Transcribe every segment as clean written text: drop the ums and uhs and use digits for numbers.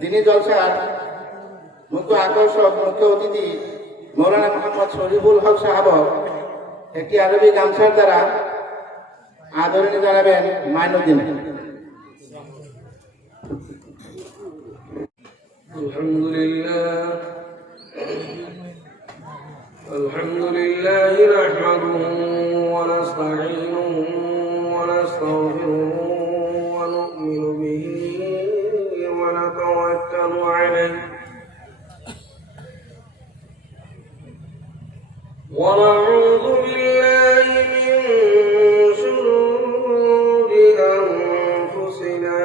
দিনী জলসার মুখ্য আকর্ষক মুখ্য অতিথি মৌলানা মোহাম্মদ শরীফুল হক সাহাবক একটি আরবি গামছার দ্বারা আদরণী জানাবেন মাইনুদ্দিন। আলহামদুলিল্লাহ নাহমাদুহু ওয়া নাস্তাঈনুহু ওয়া নাস্তাগফিরুহু ওয়া নু'মিনু বিহি ওয়া নাতাওয়াক্কালু আলাইহি ওয়া নাউযু বিল্লাহি মিন শুরুরি আনফুসিনা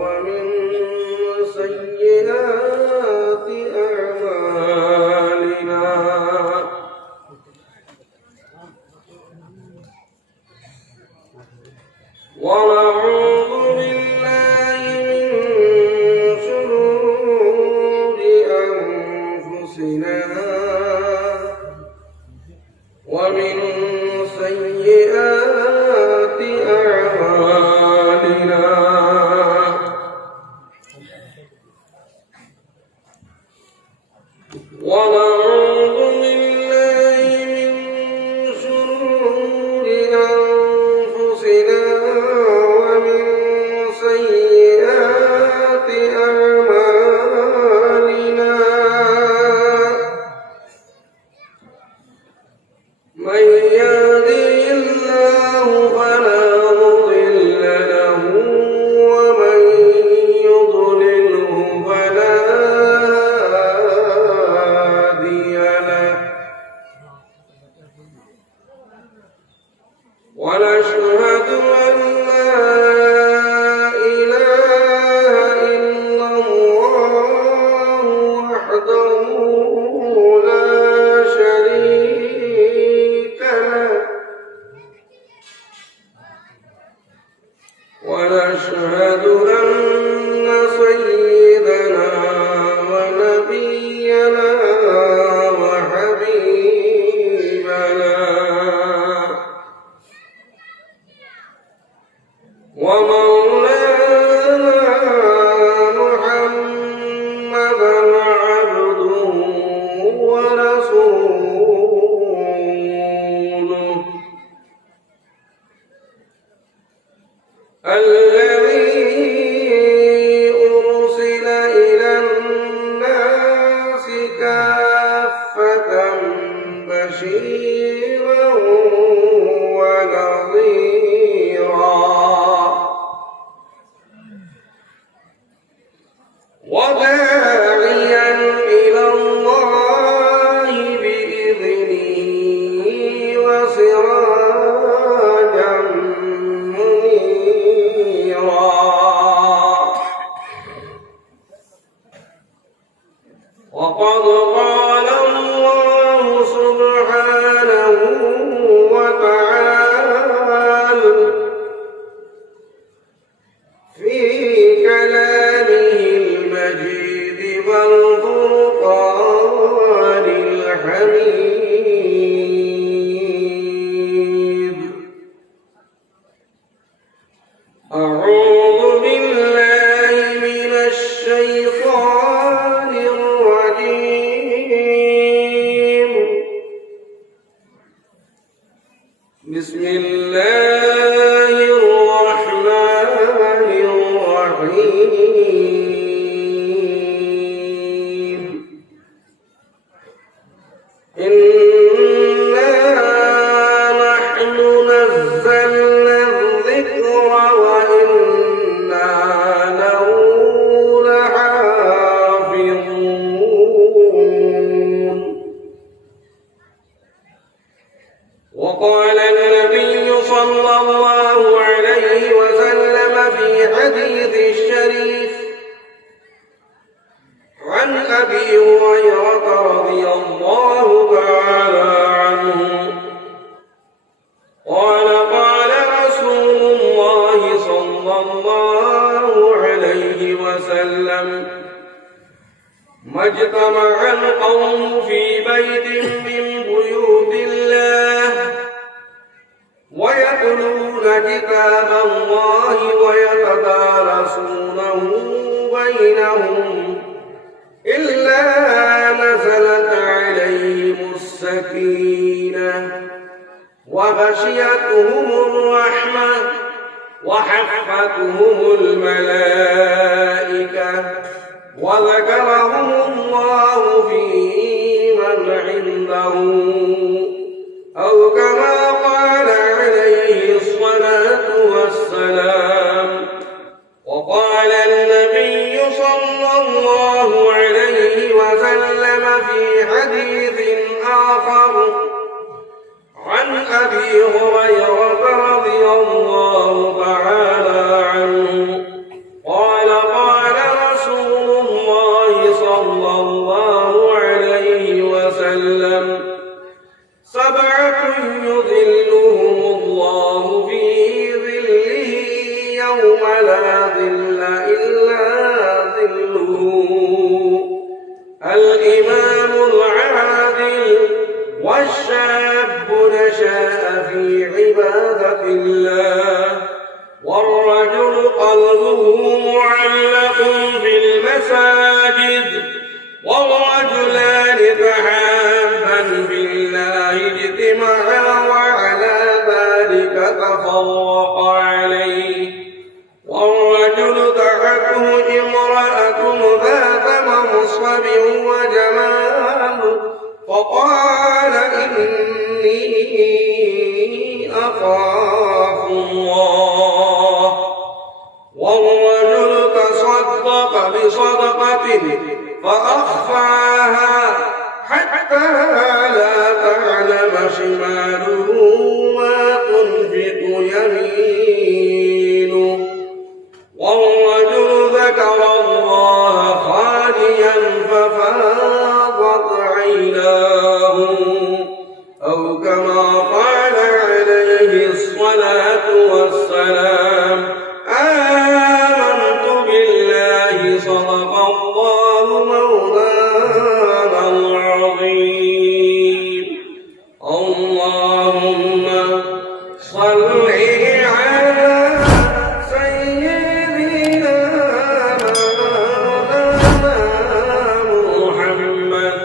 ওয়া মিন সাইয়্যাতি আ'মালিনা। ونعوذ بالله من شرور أنفسنا ومن سيئات أعمالنا. ونعوذ بالله من شرور أنفسنا ومن سيئات أعمالنا. من يهده الله فلا مضل له ومن يضلله فلا هادي له. ونشهد أن لا إله إلا الله وحده لا شريك له. ونشهد أن سيدنا ونبينا وحبيبنا ومولانا محمدا عبده ورسوله الذي أرسل إلى الناس كافة بشيرا ونذيرا وداعيا إلى الله بإذنه وسراجا منيرا. وقد قال الله سبحانه وتعالى في كلامه المجيد والفرقان الحميد: أعوذ بالله من الشيطان الرجيم. بسم الله الرحمن الرحيم. إنا نحن نزلنا الذكر وإنا له لحافظون. وقال النبي صلى الله عليه وسلم في حديث الشريف عن أبي هريرة رضي الله تعالى عنه قال: قال رسول الله صلى الله عليه وسلم: ما اجتمع القوم في بيت من بيوت الله ويتلون كتاب الله ويتدارسونه بينهم إلا نزلت عليهم السكينة وغشيتهم الرحمة وحفتهم الملائكة وذكرهم الله في من عنده أو كما قال عليه الصلاة والسلام. وقال النبي صلى الله عليه وسلم في حديث آخر عن أبي هريرة رضي الله تعالى عنه قال قال رسول الله صلى الله عليه وسلم: سبعة يظلهم الله في ظله يوم لا ظل إلا ظله: الإمام العادل والشاب نشأ في عبادة الله والرجل قلبه معلق بالمساجد والرجلان تحابا بالله اجتمعا وعلى ذلك تفرقا عليه والرجل دعته امرأة ذات منصب وجمال فقال: إني أخاف الله. والرجل تصدق بصدقة فأخفاها حتى لا تعلم شماله ما تنفق يمينه. والرجل ذكر الله خاليا ففاضت عيناه أو كما قال عليه الصلاة والسلام: آمنت بالله صدق الله مولانا العظيم. اللهم صل على سيدنا محمد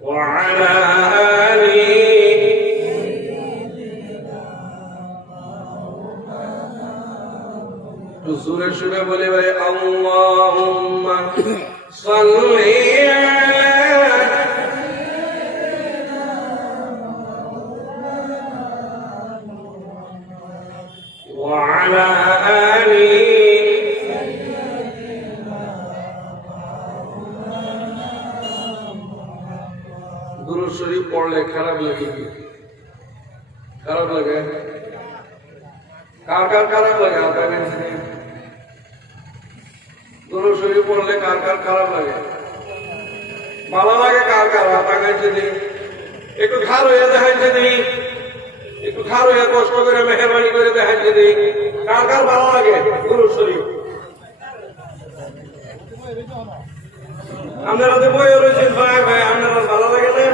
وعلى آله. সুরে সুরে বলে ভাই আল্লাহুম্মা সাল্লি আলা ওয়া আলা আলিহি। দুরূদ শরীফ পড়লে খারাপ লাগে কি? খারাপ লাগে? কার কার খারাপ লাগে? আপনাদের দুরূদ শরীফ পড়লে কার কার খারাপ লাগে? ভালো লাগে কার কার? আপনাদের যদি একটু খার হয়ে দেখেন, যদি একটু খার হয়ে কষ্ট করে মেহরবানি করে দেখেন, যদি কার কার ভালো লাগে দুরূদ শরীফ? আপনারা তো বইয়ে রয়েছেন ভাই ভাই, আপনারা ভালো লাগে না?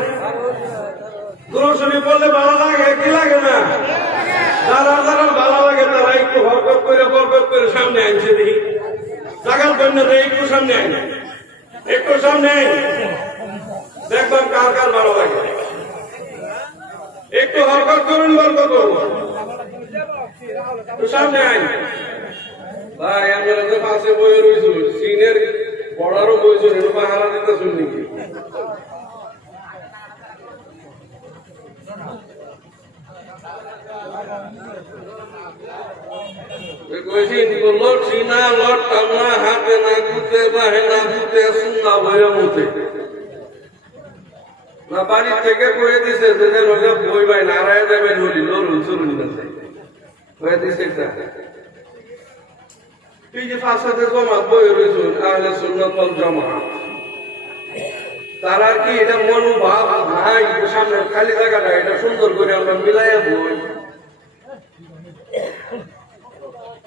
দুরূদ শরীফ পড়লে ভালো লাগে কি লাগে না? যারা যারা ভালো লাগে তারা একটু হরকত করে সামনে আনছে, দেখি জাগাল কন্যা একটু সামনে আইন, একটু সামনে আইন, দেখবেন কার কার ভালো লাগে। একটু হরকত করুন, বরকত করুন, সামনে আইন ভাই। আমরা যে পাশে বইয়ে রয়েছিল সিনের বড়ারও বইছিল, একটু পাহারা দিতে শুনি কি হাতে না দুতে বাহে না দুতে সুন্দর বইয়ে মুতে না বাড়ি থেকে বয়ে দিছে, বই ভাই নারায় দেবেন হলি লরুন চলুন বয়ে দিছে। এই যে ফাঁসাতে জমাত বয়ে রয়েছে আহলে সুন্নাত ওয়াল জামাত, তার আর কি এটা মনোভাব ভাই, সামনে খালি জায়গাটা এটা সুন্দর করে আমরা মিলাইয়া বই।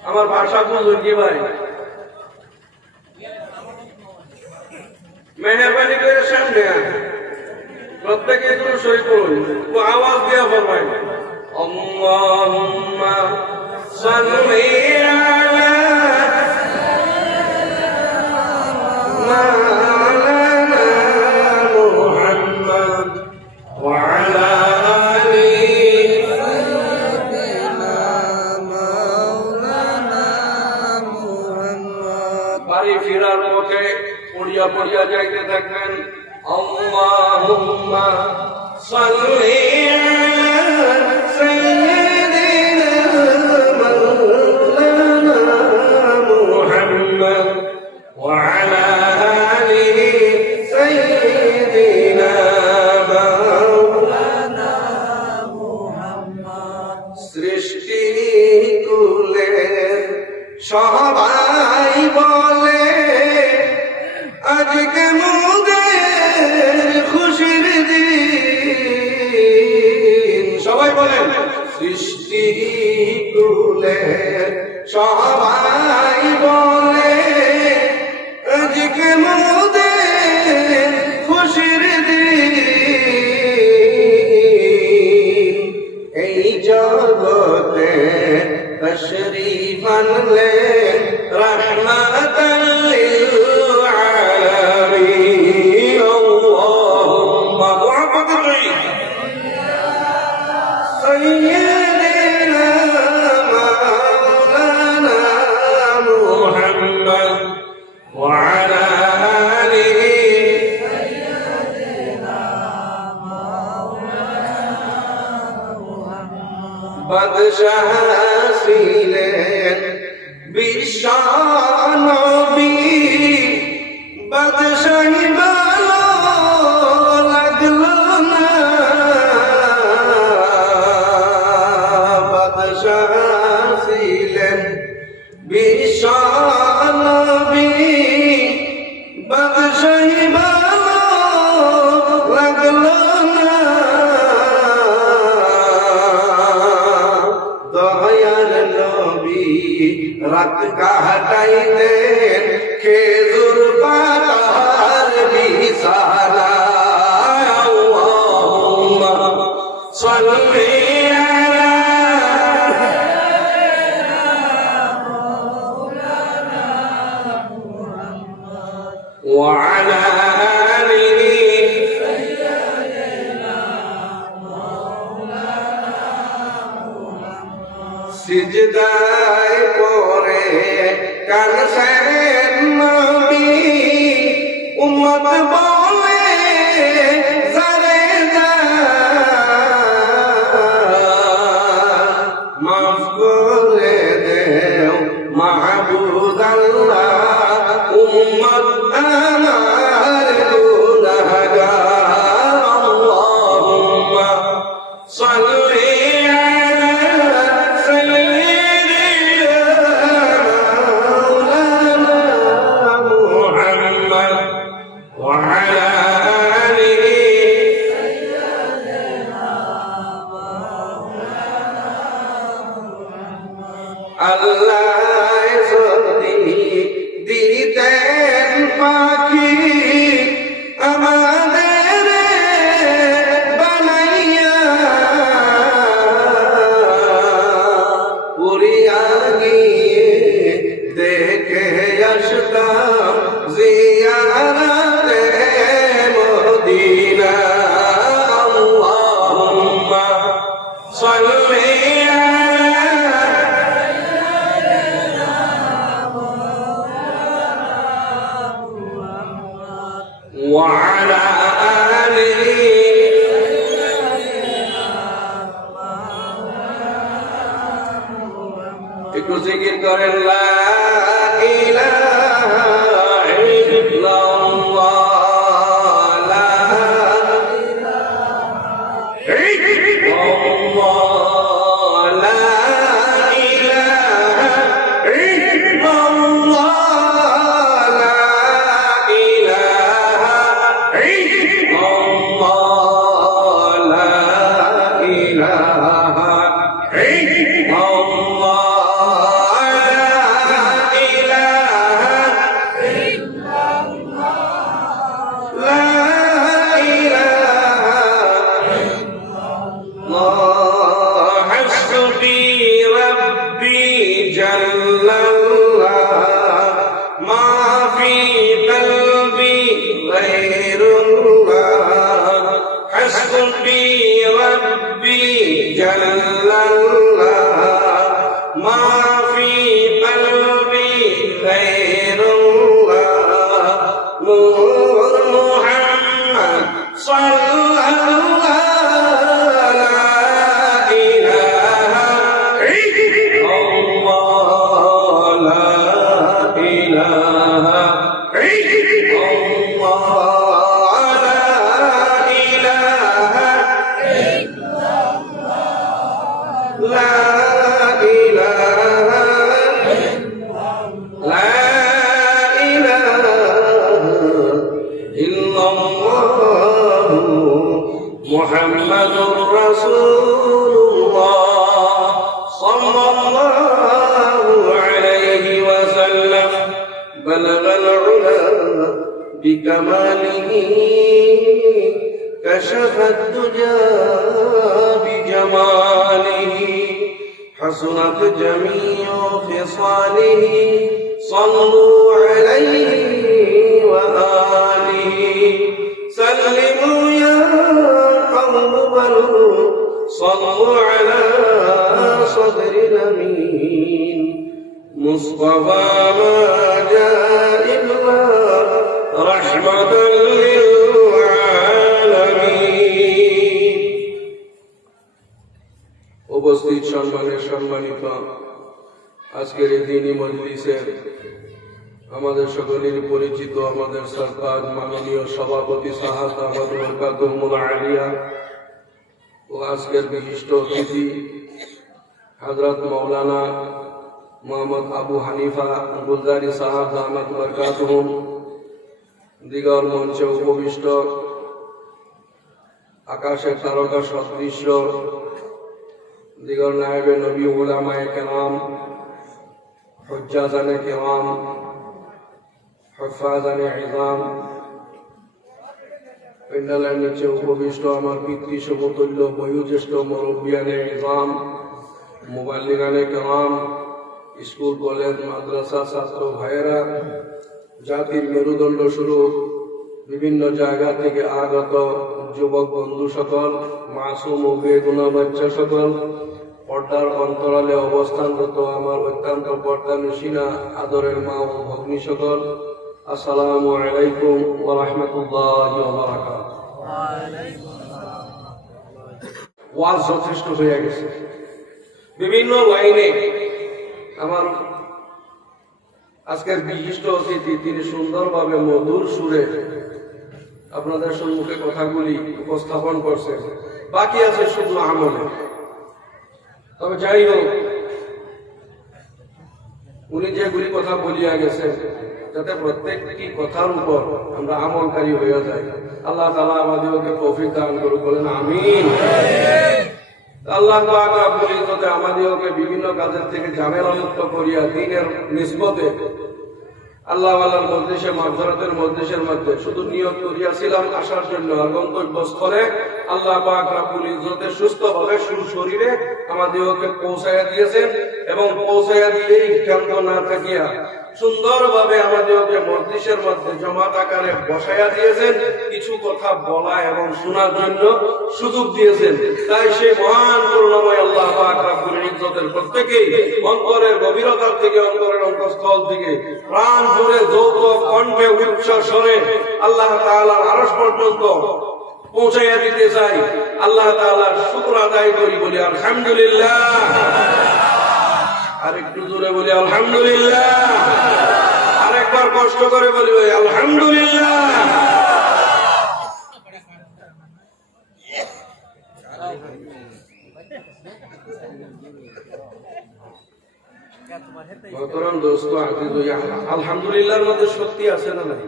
আমার ভাষা বুঝুন কি ভাই? মেহরবানি করে সামনে প্রত্যেকে একটু সই করুন, আওয়াজ দেওয়া বলবেন আল্লাহুম্মা صلي على مولانا محمد وعلى বাড়ি ফেরার পথে পড়িয়া পড়িয়া যাইতে থাকবেন আল্লাহুম্মা সাল্লি আলা সাইয়্যিদিনা মাওলানা মুহাম্মদ ওয়া আলা আলি সাইয়্যিদিনা মাওলানা মুহাম্মদ সৃষ্টি কুলের সবাই বলে আজকে মোদের খুশির দিন সবাই বলেন সৃষ্টি কুলের সবাই বলে আজকে মোদের খুশির দিন এই জগতে তশরীফ আনলেন রহমাতাল লিল আলামিন আল্লাহুম্মা মুহাম্মাদুর সাইয়্যিদিনা মাওলানা মুহাম্মদ ওয়া আলা আলিহি সাইয়্যিদিনা মাওলানা মুহাম্মদ বাদশাহ ছিলেন বিশ্ব নবী বাদশাহী ভালো লাগলো না বাদশাহ ছিলেন বিশ্ব নবী বাদশাহী ভালো লাগলো না দয়ার নবী রাত কাটাইতেন খেজুর পাতার বিছানায় আল্লাহুম্মা সাল্লি আলা মাওলানা মুহাম্মদ ওয়া আলা আলিহি সাইয়্যিদিনা মাওলানা মুহাম্মদ সিজদায় পড়ে কানছেন নবী উম্মত বলে জারে যা মাফ করে দেও মাহবুব আল্লাহ উম্মত আমার গুনাহগার আল্লাহুম্মা সাল্লি আলা সাইয়্যিদিনা মাওলানা মুহাম্মদ ওয়া আলা আলিহি সাইয়্যিদিনা মাওলানা মুহাম্মদ আল্লাহ যদি দিতেন পাখি আমাদের বানাইয়া উড়িয়া গিয়ে দেখে আসতাম জিয়ারতে মদিনা আল্লাহুম্মা সাল্লি وعلى آله একটু জিকির করেন লা ইলাহা ইল্লাল্লাহ লা ইলাহা ইল্লাল্লাহ লা ইলাহা ইল্লাল্লাহ লা ইলাহা ইল্লাল্লাহ লা ইলাহা ইল্লাল্লাহ غير الله حسبي ربي جل الله ما في قلبي غير الله نور محمد صلى الله لا إله إلا الله لا إله إلا الله لا إله إلا الله لا إله لا إله إلا الله محمد رسول الله صلى الله عليه وسلم بلغ العلا بكماله كشف الدجى بجماله حسنت جميع خصاله صلوا عليه وآله سلموا يا قوم بل صلوا على صدر الأمين مصطفى ما جاء إلا رحمة للعالمين উপস্থিত সম্মানিত আজকের এই দিনই মজলিসে আমাদের সকলের পরিচিত আমাদের সরকার মাননীয় সভাপতি সাহাব আহমদ বরকাতুহুল আলিয়া ও আজকের বিশিষ্ট অতিথি হযরত মাওলানা মোহাম্মদ আবু হানিফা গুলজারি সাহাব আহমদ বরকাতুহুম দিগর মঞ্চে উপবিষ্ট আকাশের তারকা সদৃশ্য দিগর নায়েবে নবী উলামায়ে কেরাম হুজ্জাজানে কেরাম হুফাজানে ইজাম প্যান্ডেলের নিচে উপবিষ্ট আমার পিতৃ সমতুল্য বয়োজ্যেষ্ঠ মুরব্বিয়ানে ইজাম মুবাল্লিগানে কেরাম স্কুল কলেজ মাদ্রাসা ছাত্র ভাইয়েরা জাতির মেরুদণ্ড স্বরূপ বিভিন্ন জায়গা থেকে আগত যুবক বন্ধু সকল মাসুম ও বেগুনা বাচ্চা সকল পর্দার অন্তরালে অবস্থানরত আমার অত্যন্ত পর্দানুশীনা আদরের মা ও ভগ্নী সকল আসসালামু আলাইকুম ওয়া রাহমাতুল্লাহি ওয়া বারাকাতুহু। ওয়াজ যথেষ্ট হয়ে গেছে। বিভিন্ন লাইনে আমার আজকের বিশিষ্ট অতিথি তিনি সুন্দরভাবে মধুর সুরে আপনাদের সম্মুখে কথাগুলি উপস্থাপন করছেন, বাকি আছে শুধু আমলে। তবে যাই হোক, উনি যেগুলি কথা বলিয়া গেছেন যাতে প্রত্যেকটি কথার উপর আমরা আমলকারী হয়ে যাই, আল্লাহ তাআলা আমাদেরকে তৌফিক দান করুন, বলেন আমিন। আল্লাহ পাক রব্বুল ইজ্জতে আমাদেরকে বিভিন্ন কাজের থেকে ঝামেলা মুক্ত করিয়া দ্বীনের নিসবতে আল্লাহ ওয়ালার মজলিসে মাগফিরাতের মজলিসের মধ্যে শুধু নিয়ত করিয়াছিলাম আসার জন্য, আর গন্তব্যস্থলে আল্লাহ পাক রব্বুল ইজ্জতে সুস্থভাবে শরীরে আমাদেরকে পৌঁছাইয়া দিয়েছেন এবং পৌঁছাইয়া দিয়েই ক্ষান্ত না থাকিয়া সুন্দরভাবে আমাদেরকে মজলিসের মধ্যে জমাত আকারে বসাইয়া দিয়েছেন, কিছু কথা বলা এবং শোনার জন্য সুযোগ দিয়েছেন। তাই সেই মহান করুণাময় আল্লাহ পাক রব্বুল ইজ্জতের প্রত্যেকেই অন্তরের গভীরতা থেকে, অন্তরের অন্তঃস্থল থেকে প্রাণ জুড়ে যৌথ কণ্ঠে উচ্চ স্বরে আল্লাহ তাআলার আরশ পর্যন্ত পৌঁছাইয়া দিতে চাই। আল্লাহ তাআলার শুকর আদায় করি, বলি আলহামদুলিল্লাহ। আর একটু জোরে বলি আলহামদুলিল্লাহ। আরেকবার কষ্ট করে বলি আলহামদুলিল্লাহ। আলহামদুলিল্লাহর মধ্যে শক্তি আছে না নাই?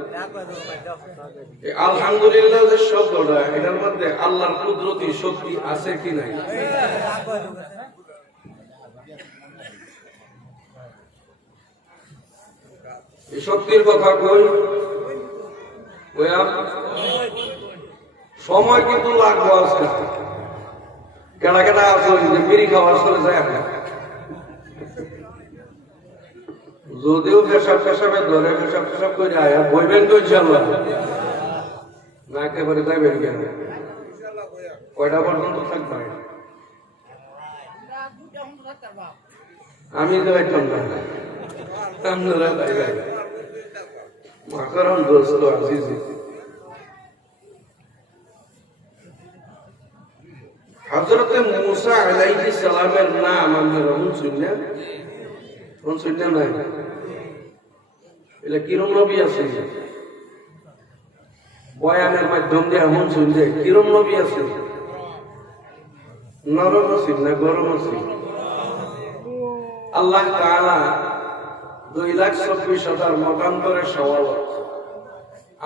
আলহামদুলিল্লাহ যে শব্দটা, এটার মধ্যে আল্লাহর কুদরতি শক্তি আছে কি নাই? এই শক্তির কথা কই, সময় কিন্তু লাগবে। আজকে কেনা কেনা আসলে যে বিড়ি খাওয়ার চলে যায় আপনার, যদিও পেশাব পেশাবে ধরে পেশাব পেশাব করে আয়া বইবেন তো ইনশাল্লাহ। না একেবারে যাবেন কেন? কয়টা পর্যন্ত থাকবে? আমি যাইতাম না, আপনারা যাইবেন। মাকারাম দোস্ত আজিজি, হযরত মুসা আলাইহিস সালামের নাম আমরা শুনছেন না? শুনছেন না? এটা কিরম নবী আছে? বয়ানের মাধ্যম দিয়ে এমন শুনছে কিরম নবী আছে? নরম আছে না গরম আছে? আল্লাহ তাআলা 2,24,000 মতান্তরে সওয়াল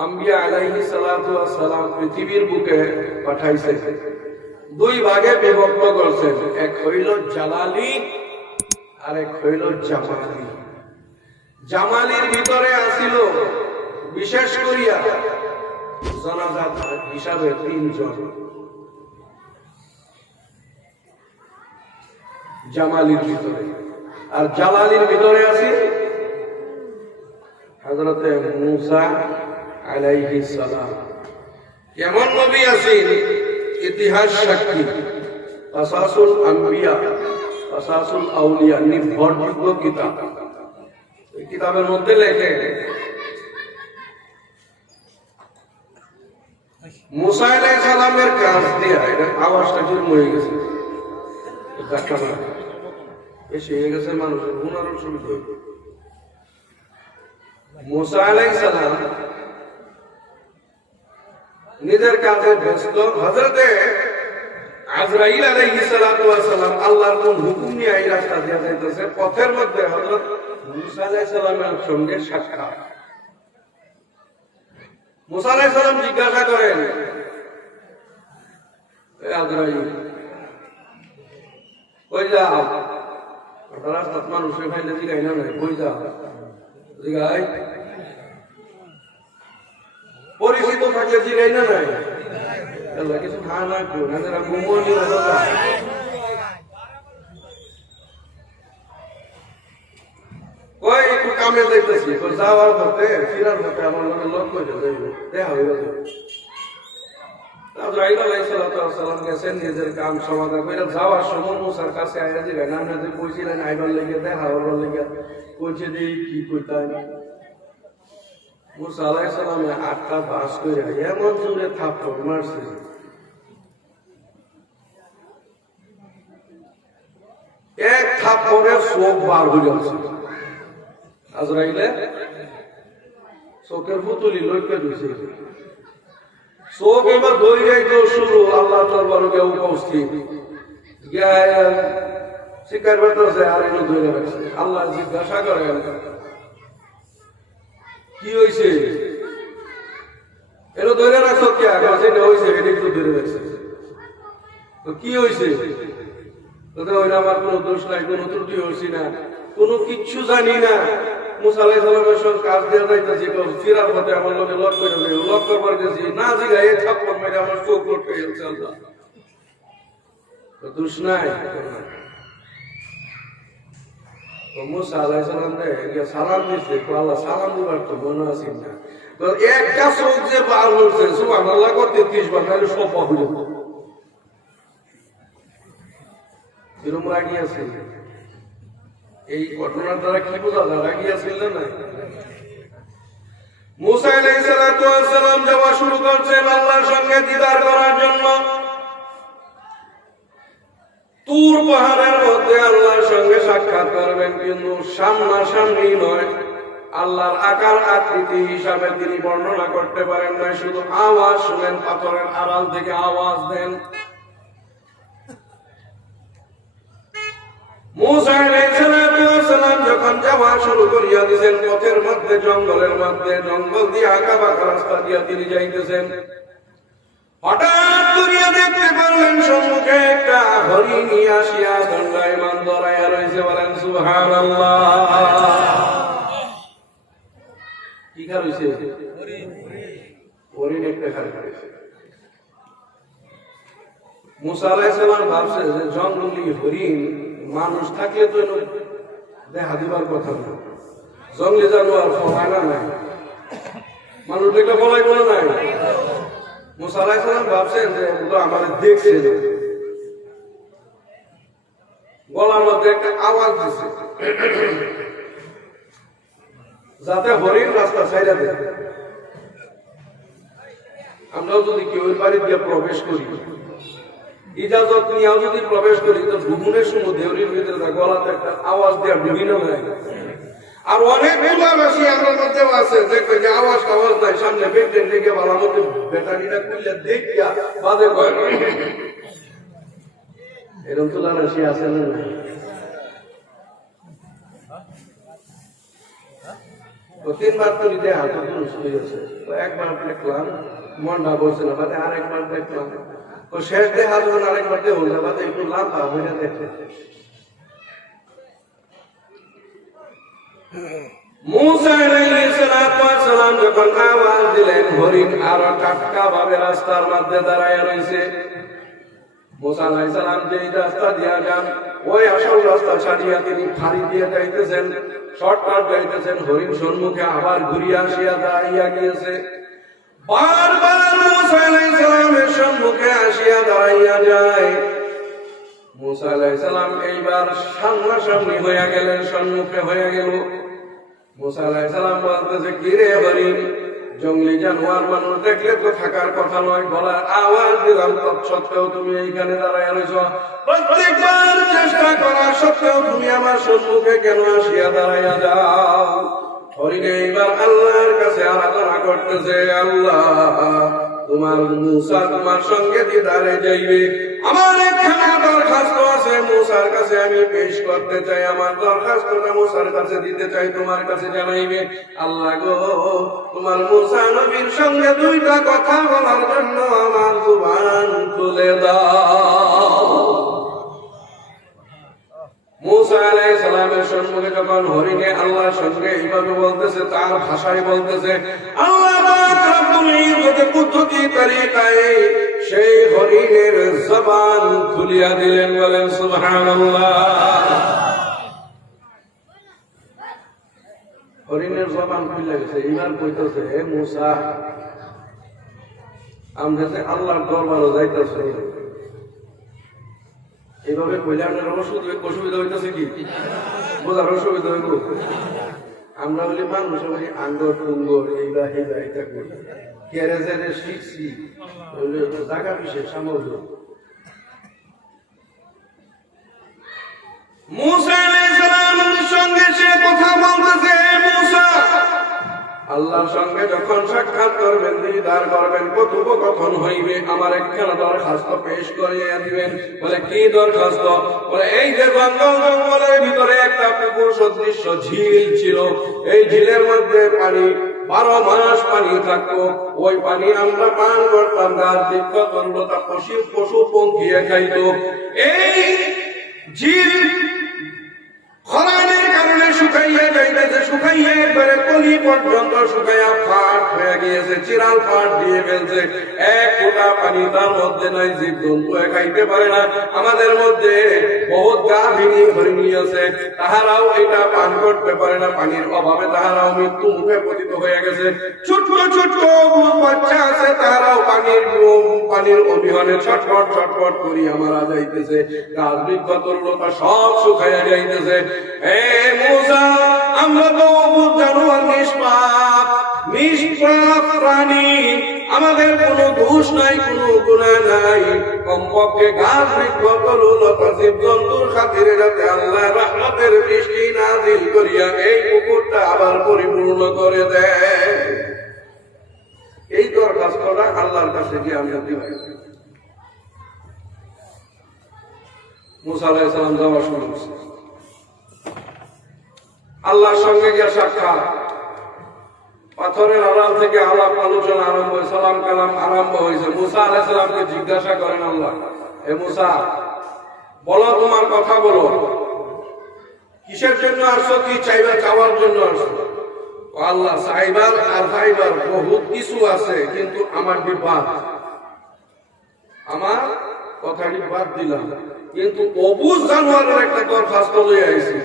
আম্বিয়া আলাইহিস সালাতু ওয়াস সালাম পৃথিবীর বুকে পাঠাইছেন। দুই ভাগে বিভক্ত করছেন, এক হইল জালালি আর এক হইল জামালি। জামালির ভিতরে আসিল বিশেষ করিয়া জানাজাত হিসাবে 3 জন। জামালির ভিতরে, আর জালালির ভিতরে আছে হযরত মুসা আলাইহিস সালাম। কেমন নবী আছেন? ইতিহাস সাক্ষী, কাসাসুল আম্বিয়া, কাসাসুল আউলিয়া নির্ভরযোগ্য কিতাব। এই কিতাবের মধ্যে লেখে মুসা আলাইহিস সালামের কাজ দিয়ে আওয়াজটা কি হয়ে গেছে, ধাক্কা মারা এসে গেছে মানুষের গুনার অসুবিধা হইল। মুসা আলাইহিস সালাম নিজের কাজে ব্যস্ত। হযরতে আজরাইল আলাইহিস সালাতু ওয়াস সালাম আল্লাহর কোন হুকুম নিয়ে এই রাস্তা দিয়ে যাইতেছে, পথের মধ্যে হযরত মুসা আলাইহিস সালামের সঙ্গে সাক্ষাৎ। মুসা আলাইহিস সালাম জিজ্ঞাসা করেন, এ আজরাইল কই যাও? রাস্তাত মানুষের ভাইলে জিগাই না, কই যাও? জিগাই পরিচিত থাকলে জিগাই না নাই আল্লাহ কিছু খা না কেউ না, যারা ঘুমোনি কই একটু কামে যাইতেছি, যাওয়ার পথে ফিরার পথে আমার লোকের লোক কইতে যাইব, দেখা হয়ে গেল। আজরাইল আলাইহিস সালাম গেছেন নিজের কাম সমাধান করে। যাওয়ার সময় মুসার কাছে আইয়া দিলেন, আপনি যে কইছিলেন আইবার লেগে, দেখা হবার লেগে, কইছে যে কি কইতাম। মুসা আলাইহিস সালাম 8টা বাস করে এমন জোরে থাপ্পড় মারছে, এক থাপ্পড়ে চোখ বার হয়ে গেছে। আজরাইলে চোখের পুতুলি লইকে দিয়েছে, চোখ এবার ধরে যাইতে শুরু। আল্লাহ দরবারে গিয়ে উপস্থিত শিকার করতেছে, আর এনে ধরে রাখছে। আল্লাহ জিজ্ঞাসা করেন, কি হয়েছে? এলো ধরে রাখছো কে? যেটা হয়েছে এটা একটু ধরে রাখছে। তো কি হয়েছে? আমার কোনো দোষ নাই, কোনো ত্রুটি হয়েছি না, কোনো কিচ্ছু জানি না। মুসা আলাইহিস সালামের সঙ্গে কাজ দিয়ে যাইতেছি, ফিরার পথে আমার লোকে লক করে লক করবার গেছি, না জিগাই এই থাপ্পড় মেরে আমার চোখ লটকে গেছে। আল্লাহ দোষ নাই। মুসা আলাইহিস সালাম সালাম দিচ্ছে, আল্লাহ সালাম দিবার তো মনে আছে না। তো একটা চোখ যে বার হচ্ছে, সুবহানাল্লাহ করতে 30 বার তাহলে সব পাবো। এরকম রাগি আছে। এই ঘটনার দ্বারা কি বোঝা যায়? রাগি আছিল না? মুসা আলাইহিস সালাম যাওয়া শুরু করছেন আল্লাহর সঙ্গে দিদার করার জন্য। তুর পাহাড়ের মধ্যে আল্লাহর সঙ্গে সাক্ষাৎ করবেন, কিন্তু সামনাসামনি নয়। আল্লাহর আকার আকৃতি হিসাবে তিনি বর্ণনা করতে পারেন না, শুধু আওয়াজ শুনেন, পাথরের আড়াল থেকে আওয়াজ দেন। মুসা আলাইহিস সালাম যখন যাওয়া শুরু করিয়া দিয়েছেন, পথের মধ্যে জঙ্গলের মধ্যে, জঙ্গল দিয়ে আঁকা বাঁকা রাস্তা দিয়ে তিনি যাইতেছেন। হঠাৎ করিয়া দেখতে পারলেন সম্মুখে একটা হরিণ আসিয়া দণ্ডায়মান দাঁড়াইয়া রয়েছে। বলেন সুবহানাল্লাহ। কি খার হইছে? হরিণ একটা খার হইছে। মুসা আলাইহিস সালাম ভাবছে যে জঙ্গলি হরিণ মানুষ থাকলে তো দেখা দিবার কথা না, জঙ্গলি জানোয়ার ফলায় না নাই, মানুষ দেখলে ফলাই বলে নাই। মুসা আলাইহিস সালাম ভাবছেন যে ওগুলো আমাদের দেখছে না। গলার মধ্যে একটা আওয়াজ দিছে যাতে হরিণ রাস্তা ছাইড়া দেয়। আমরাও যদি কেউ বাড়ি দিয়ে প্রবেশ করি, ইজাজত নিয়েও যদি প্রবেশ করি, তো ঘুমনের সময় দেউরির ভিতরে গলাতে একটা আওয়াজ দেওয়া বিভিন্ন হয়। আর অনেক বেশি আমার মধ্যেও আছে দেখবে যে আওয়াজ নাই, সামনে বেটেন দিকে ভালো মধ্যে ব্যাটারিটা খুললে দেখিয়া বাদে কয় এরকম তুলানো সে আছে না। তো 3 বার তো দিতে হাত হয়েছে, তো একবার দেখলাম মনটা বলছে না, বাদে আরেকবার দেখলাম, তো শেষ দেখা যখন আরেকবার দেখুন বাদে একটু লাম্বা হয়ে দেখে। মুসা আলাইহিস সালাম যখন আওয়াজ দিলেন, হরিণ আরো টাটকা ভাবে রাস্তার মধ্যে দাঁড়ায় রয়েছে। মুসা আলাইহিস সালাম যে রাস্তা দিয়া যান, ওই আসল রাস্তা ছাড়িয়া তিনি ফাড়ি দিয়ে যাইতেছেন, শর্টকাট যাইতেছেন। হরিণ সম্মুখে আবার ঘুরিয়া আসিয়া দাঁড়াইয়া গিয়েছে। বারবার মুসা আলাইহিস সালামের সম্মুখে আসিয়া দাঁড়াইয়া যায়। মুসা আলাইহিস সালাম এইবার সামনাসামনি হইয়া গেলেন, সম্মুখে হইয়া গেল। মুসা আলাইহিস সালাম বলতেছে, কি রে হরিণ, জঙ্গলি জানোয়ার, মানুষ দেখলে তো থাকার কথা নয়, গলার আওয়াজ দিলাম তৎসত্ত্বেও তুমি এইখানে দাঁড়াইয়া রয়েছ। প্রত্যেকবার চেষ্টা করা সত্ত্বেও তুমি আমার সম্মুখে কেন আসিয়া দাঁড়াইয়া যাও? হরিণ এইবার আল্লাহর কাছে আরাধনা করতেছে, আল্লাহ তোমার মুসা তোমার সঙ্গে দিদারে যাইবে, আমার একখানা দরখাস্ত আছে মুসার কাছে আমি পেশ করতে চাই, আমার দরখাস্তটা মুসার কাছে দিতে চাই, তোমার কাছে জানাইবে। আল্লাহ গো, তোমার মুসা নবীর সঙ্গে 2টা কথা বলার জন্য আমার জুবান খুলে দাও। মুসা আলাইহিস সালামের সম্মুখে যখন হরিণে আল্লাহর সঙ্গে এইভাবে বলতেছে, তার ভাষায় বলতেছে, আল্লাহ পাক রব্বুল ইজ্জতের কুদরতি তরিকায় সেই হরিণের জবান খুলিয়া দিলেন। বলেন সুবহানাল্লাহ। হরিণের জবান খুলে গেছে। এইবার কইতেছে, হে মুসা, আমরা যে আল্লাহর দরবারে যাইতেছি, এইভাবে কইলে আপনার অসুবিধা হইতেছে কি? বোঝার অসুবিধা হইব? আমরা বলি মানুষ বলি আঙ্গর টুঙ্গর এইবা এইবা এটা করি, গ্যারেজের শিখছি, জায়গা বিশেষ সামর্থ্য। মুসা আলাইহিস সালামের সঙ্গে সে কথা বলতেছে, মুসা আল্লাহর সঙ্গে যখন সাক্ষাৎ করবেন, দিদার করবেন, কথোপকথন হইবে, আমার একখানা দরখাস্ত পেশ করিয়া দিবেন। বলে কি দরখাস্ত? বলে এই যে জঙ্গলের ভিতরে একটা পুকুর সদৃশ্য ঝিল ছিল, এই ঝিলের মধ্যে পানি 12 মাস পানি থাকতো, ওই পানি আমরা পান করতাম, গাছ বৃক্ষ তরুলতা পশু পঙ্খিয়ে খাইত। এই ঝিল খরানের কারণে শুকাইয়া যাইতেছে, শুকাইয়া একবারে কলি পর্যন্ত শুকাইয়া ফাট হয়ে গিয়েছে, চিরাল ফাট দিয়ে ফেলছে, এক ফোঁটা পানি তার মধ্যে নাই, জীব জন্তু খাইতে পারে না। আমাদের মধ্যে বহুত গাভীনি হরিণী আছে, তাহারাও এটা পান করতে পারে না, পানির অভাবে তাহারাও মৃত্যু মুখে পতিত হয়ে গেছে। ছোট ছোট বাচ্চা আছে, তাহারাও পানির অবিহনে ছটফট ছটফট করি মারা যাইতেছে, গাছ বৃক্ষ তরুলতা সব শুকাইয়া যাইতেছে। হে মুসা, আমরা তো জানোয়ার, নিষ্পাপ প্রাণী, আমাদের কোনো দোষ নাই, কোনো গুনাহ নাই, কমপক্ষে গাছ বৃক্ষ তরুলতা জীব জন্তুর খাতিরে যাতে আল্লাহ রহমতের বৃষ্টি নাযিল করিয়া এই পুকুরটা আবার পরিপূর্ণ করে দেয়, এই দরখাস্তটা আল্লাহর কাছে গিয়ে আমরা দিব। মুসা আলাইহিস সালাম যাওয়া শুরু করছে, আল্লাহর সঙ্গে গিয়ে সাক্ষাৎ, পাথরের আড়াল থেকে আলাপ আলোচনা আরম্ভ হয়েছে, সালাম কালাম আরম্ভ হয়েছে। মুসা আলাইহিস সালামকে জিজ্ঞাসা করেন আল্লাহ, হে মুসা, বলো তোমার কথা বলো, কিসের জন্য আসছো, কি চাইবা, চাওয়ার জন্য আসছো? আল্লাহ, চাইবার আর চাইবার বহুত কিছু আছে, কিন্তু আমার বিবাদ, আমার কথাটি বাদ দিলাম, কিন্তু অবুঝ জানোয়ারের একটা দরখাস্ত লইয়া আইছি।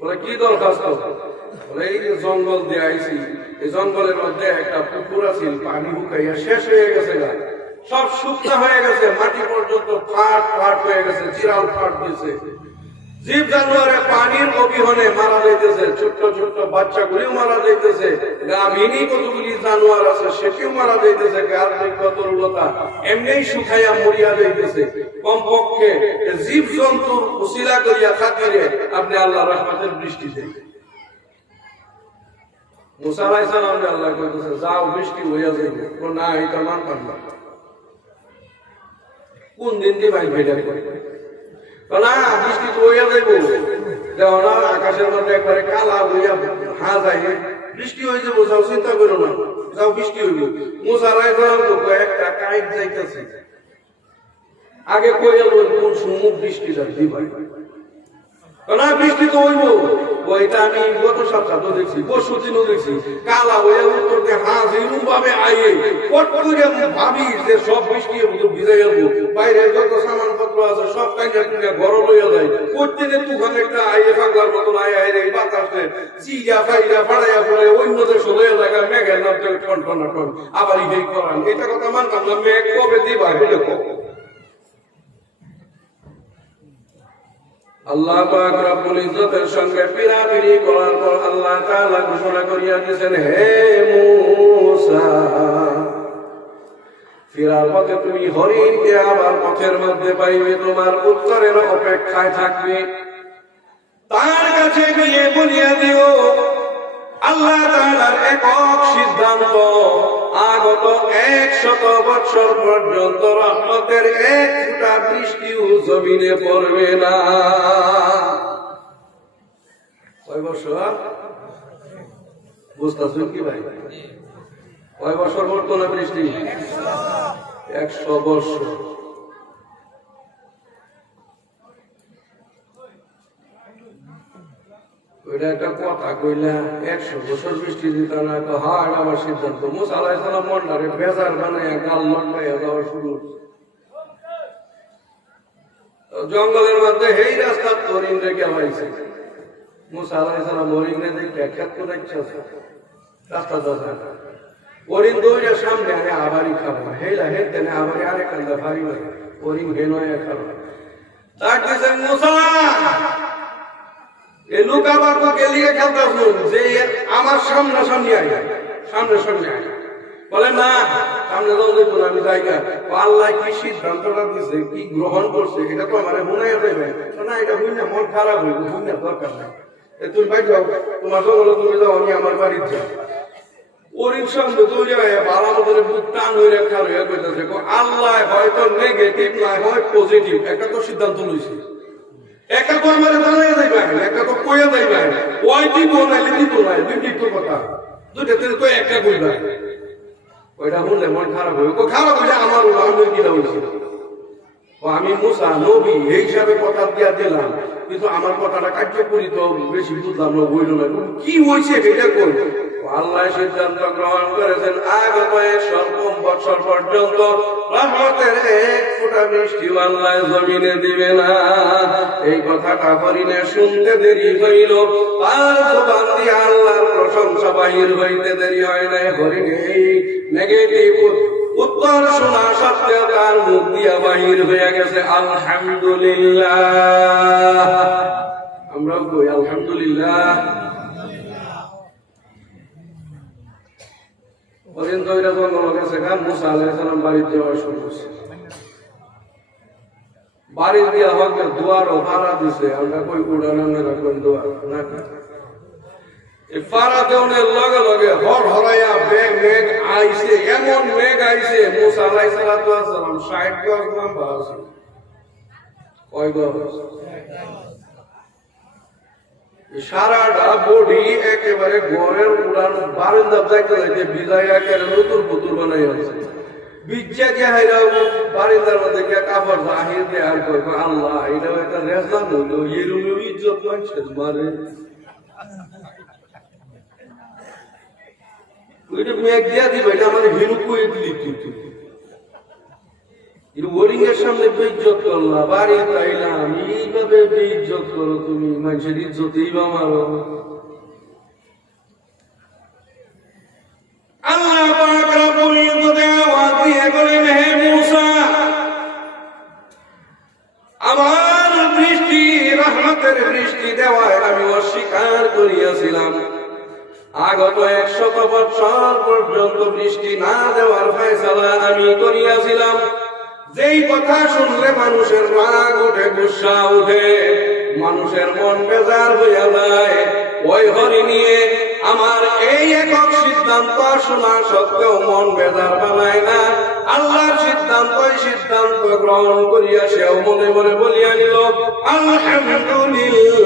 বলে কি দরখাস্ত? বলে এই যে জঙ্গল দিয়ে আইছি, এই জঙ্গলের মধ্যে একটা পুকুর আছে, পানি শুকাইয়া শেষ হয়ে গেছে, সব শুকনো হয়ে গেছে, মাটি পর্যন্ত ফাট ফাট হয়ে গেছে, চিরাল ফাট দিয়েছে। জীব জানোয়ারে পানির অবিহনে মারা যাইতেছে, ছোট্ট ছোট্ট বাচ্চাগুলিও মারা যাইতেছে, গাভিনী কতগুলি জানোয়ার আছে সেটিও মারা যাইতেছে, কতটা এমনি শুকাইয়া মরিয়া যাইতেছে। কমপক্ষে জীব জন্তুর উসিলা করিয়া খাতিরে আপনি আল্লাহ রহমতের বৃষ্টি দেন। মুসা আলাইহিস সালাম আল্লাহ কইতেছে যাও বৃষ্টি হইয়া যাইবে, না এটা মানতাম না। কোন দিন দিয়ে ভাই ভেজা করে না বৃষ্টি তো হইয়া যাইব, দেখো না আকাশের মধ্যে একবারে কালা হইয়া হাঁ যায়, বৃষ্টি হয়ে যাবো, যাও চিন্তা করো না, যাও বৃষ্টি হইব। মুসা আলাইহিস সালাম তো একটা কাইট যাইতেছে, আগে কইয়া বল কোন সমুখ বৃষ্টিটা দিবা না, বৃষ্টি তো হইব। ওইটা আমি গত সপ্তাহ তো দেখছি, পরশু দিনও দেখছি, কালা হইয়া উত্তর দিয়ে হাঁস এরকম ভাবে আইয়ে পট করে ভাবি যে সব বৃষ্টি ভিজে যাবো, বাইরে যত সামান পত্র আছে সব কাইনা কিনে ঘর লইয়া যায়, প্রত্যেকে তুফান একটা আইয়ে ফাগলার মতন আয় আইরে বাতাসে চিয়া ফাইয়া ফাড়াইয়া পড়ে অন্য দেশে লইয়া জায়গা মেঘের নামতে টন টন টন আবার ইহেই করান। এটা কথা মানতাম না, মেঘ কবে দিবা বলে কবে। আল্লাহ পাক রব্বুল ইজ্জতের সঙ্গে পিরাপিরি করার পর আল্লাহ তাআলা ঘোষণা করিয়া দিয়েছেন, হে মূসা ফিরার পথে তুমি হরিণকে আবার পথের মধ্যে পাইবে, তোমার উত্তরের অপেক্ষায় থাকবে। তার কাছে গিয়ে বলিয়া দিও আল্লাহ তাআলার একক সিদ্ধান্ত, আগত 100 বছর পর্যন্ত রহমতের এক ফোঁটা বৃষ্টিও জমিনে পড়বে না। কয় বছর বুঝতেছেন কি ভাই? কয় বছর পড়তো না বৃষ্টি? 100 বছর। ওইটা একটা কথা কইলা 100 বছর বৃষ্টি দিত না, তো হাড় আমার সিদ্ধান্ত। মুসা আলাইহিস সালাম মন্ডারে বেজার বানায় গাল লন্ডাইয়া যাওয়া শুরু। জঙ্গলের মধ্যে এই রাস্তা হরিণ রেখে হয়েছে, মুসা আলাইহিস সালাম হরিণে দেখে ক্ষেত্র দেখছে রাস্তা দাদা, হরিণ দৌড়ে সামনে আরে আবারই খাবো হেলা হেলতে না, আবার আরেক কান্দা ভারী না, হরিণ ঘেনয়া খাবো। তার দিয়েছেন মুসা এ লুকাবাকে গেলিয়ে খেলতেছ যে আমার সামনে সামনে আয়, সামনে সামনে আয়। বলে না সামনে যাও দেখো না, আমি জায়গা আল্লাহ কি সিদ্ধান্তটা দিচ্ছে কি গ্রহণ করছে এটা তো আমার মনে যাবে না, এটা হই না, মন খারাপ হইব, হই না, দরকার নাই, তুমি বাড়ি যাও, তোমার জঙ্গলে তুমি যাও, আমি আমার বাড়ির যাও। ওরির সঙ্গে তৈরি হয়ে বালা মতন বুক টান হয়ে রেখা হয়ে কইতেছে আল্লাহ হয়তো নেগেটিভ না হয় পজিটিভ একটা তো সিদ্ধান্ত লইছে, একটা তো আমার জানাই যাইবে, একটা তো কইয়া যাইবে, ওই দিব নাইলে দিব নাই, বিপরীত কথা দুইটাতে তো একটা কইবা। ওইটা শুনলে মন খারাপ হইব, খারাপ হইলে আমার আমি কিনা হয়েছিল, আমি মুসা নবী এই হিসাবে কথা দিয়া দিলাম, কিন্তু আমার কথাটা কার্যকরী তো বেশি বুঝলাম না, বইল না কি হয়েছে এটা কই। আল্লাহ সিদ্ধান্ত গ্রহণ করেছেন আগত 100 বছর পর্যন্ত রহমতের এক ফোঁটা বৃষ্টি আল্লাহ জমিনে দিবে না। এই কথাটা হরিণে শুনতে দেরি হইল, তার জবান দিয়ে আল্লাহর প্রশংসা বাহির হইতে দেরি হয় না। হরিণে এই নেগেটিভ উত্তর শোনা সত্ত্বেও তার মুখ দিয়া বাহির হয়ে গেছে আলহামদুলিল্লাহ। আমরাও কই আলহামদুলিল্লাহ। ওদিন তো এটা জঙ্গল গেছে গান, মুসা আলাইহিস সালাম বাড়িতে যাওয়া শুরু করছে, বাড়ি দিয়া হকে দুয়ারও ভাড়া দিছে, আমরা কই উড়ানো রাখবেন দুয়ার না, এই ফাড়া দেওয়ার লগে লগে হর হরাইয়া মেঘ মেঘ আইছে, এমন মেঘ আইছে মুসা আলাইহিস সালাম 60 গজ লম্বা আছে। কয় গজ? সারাটা বডি একেবারে ঘরের উড়ানো বারান্দা যাইতে যাইতে বিদায় একেবারে নতুন পুতুল বানাই আছে, বিজ্জা কে হাইরা বারান্দার মধ্যে গিয়ে কাপড় বাহির দিয়ে আর করবো আল্লাহ এটা একটা রেজা হইল, এরকম ইজ্জত মানুষের মারে। ওইটা মেঘ দিয়া দিবে, এটা আমাদের হিরু কুয়ে দিলি তুই বোরিং এর সামনে বেইজ্জত করলা, বাড়ি পাইলাম এইভাবে বেইজ্জত করো তুমি, মানুষের ইজ্জত এইভাবে মারো। পর্যন্ত বৃষ্টি না দেওয়ার ফয়সালা আমি করিয়াছিলাম। যেই কথা শুনলে মানুষের রাগ উঠে, গুসা উঠে, মানুষের মন বেজার হইয়া যায়, ওই হরি নিয়ে আমার এই একক সিদ্ধান্ত শোনা সত্ত্বেও মন বেজার বানায় না। আল্লাহর সিদ্ধান্ত গ্রহণ করিয়া সেও মনে মনে বলিয়া নিল আলহামদুলিল্লাহ।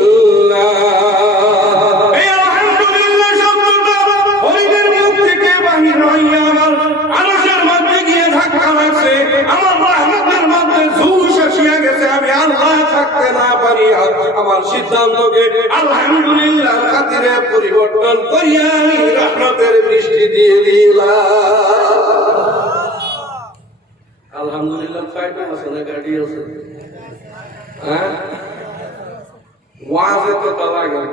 এই আলহামদুলিল্লাহ শব্দটা হরিদের মুখ থেকে বাহির হইয়া আমার আরশের মধ্যে গিয়ে ধাক্কা লাগছে, আমার রহমতের মধ্যে ঝুঁস আসিয়া গেছে। আমি আল্লাহ থাকতে না পারি, আমার সিদ্ধান্তকে আলহামদুলিল্লাহ খাতিরে পরিবর্তন করিয়া আমি রহমতের বৃষ্টি দিয়ে দিলাম। আলহামদুলিল্লাহ ফায়দা আছে না গাড়ি আছে? হ্যাঁ, ওয়াজে তো তালা গেল।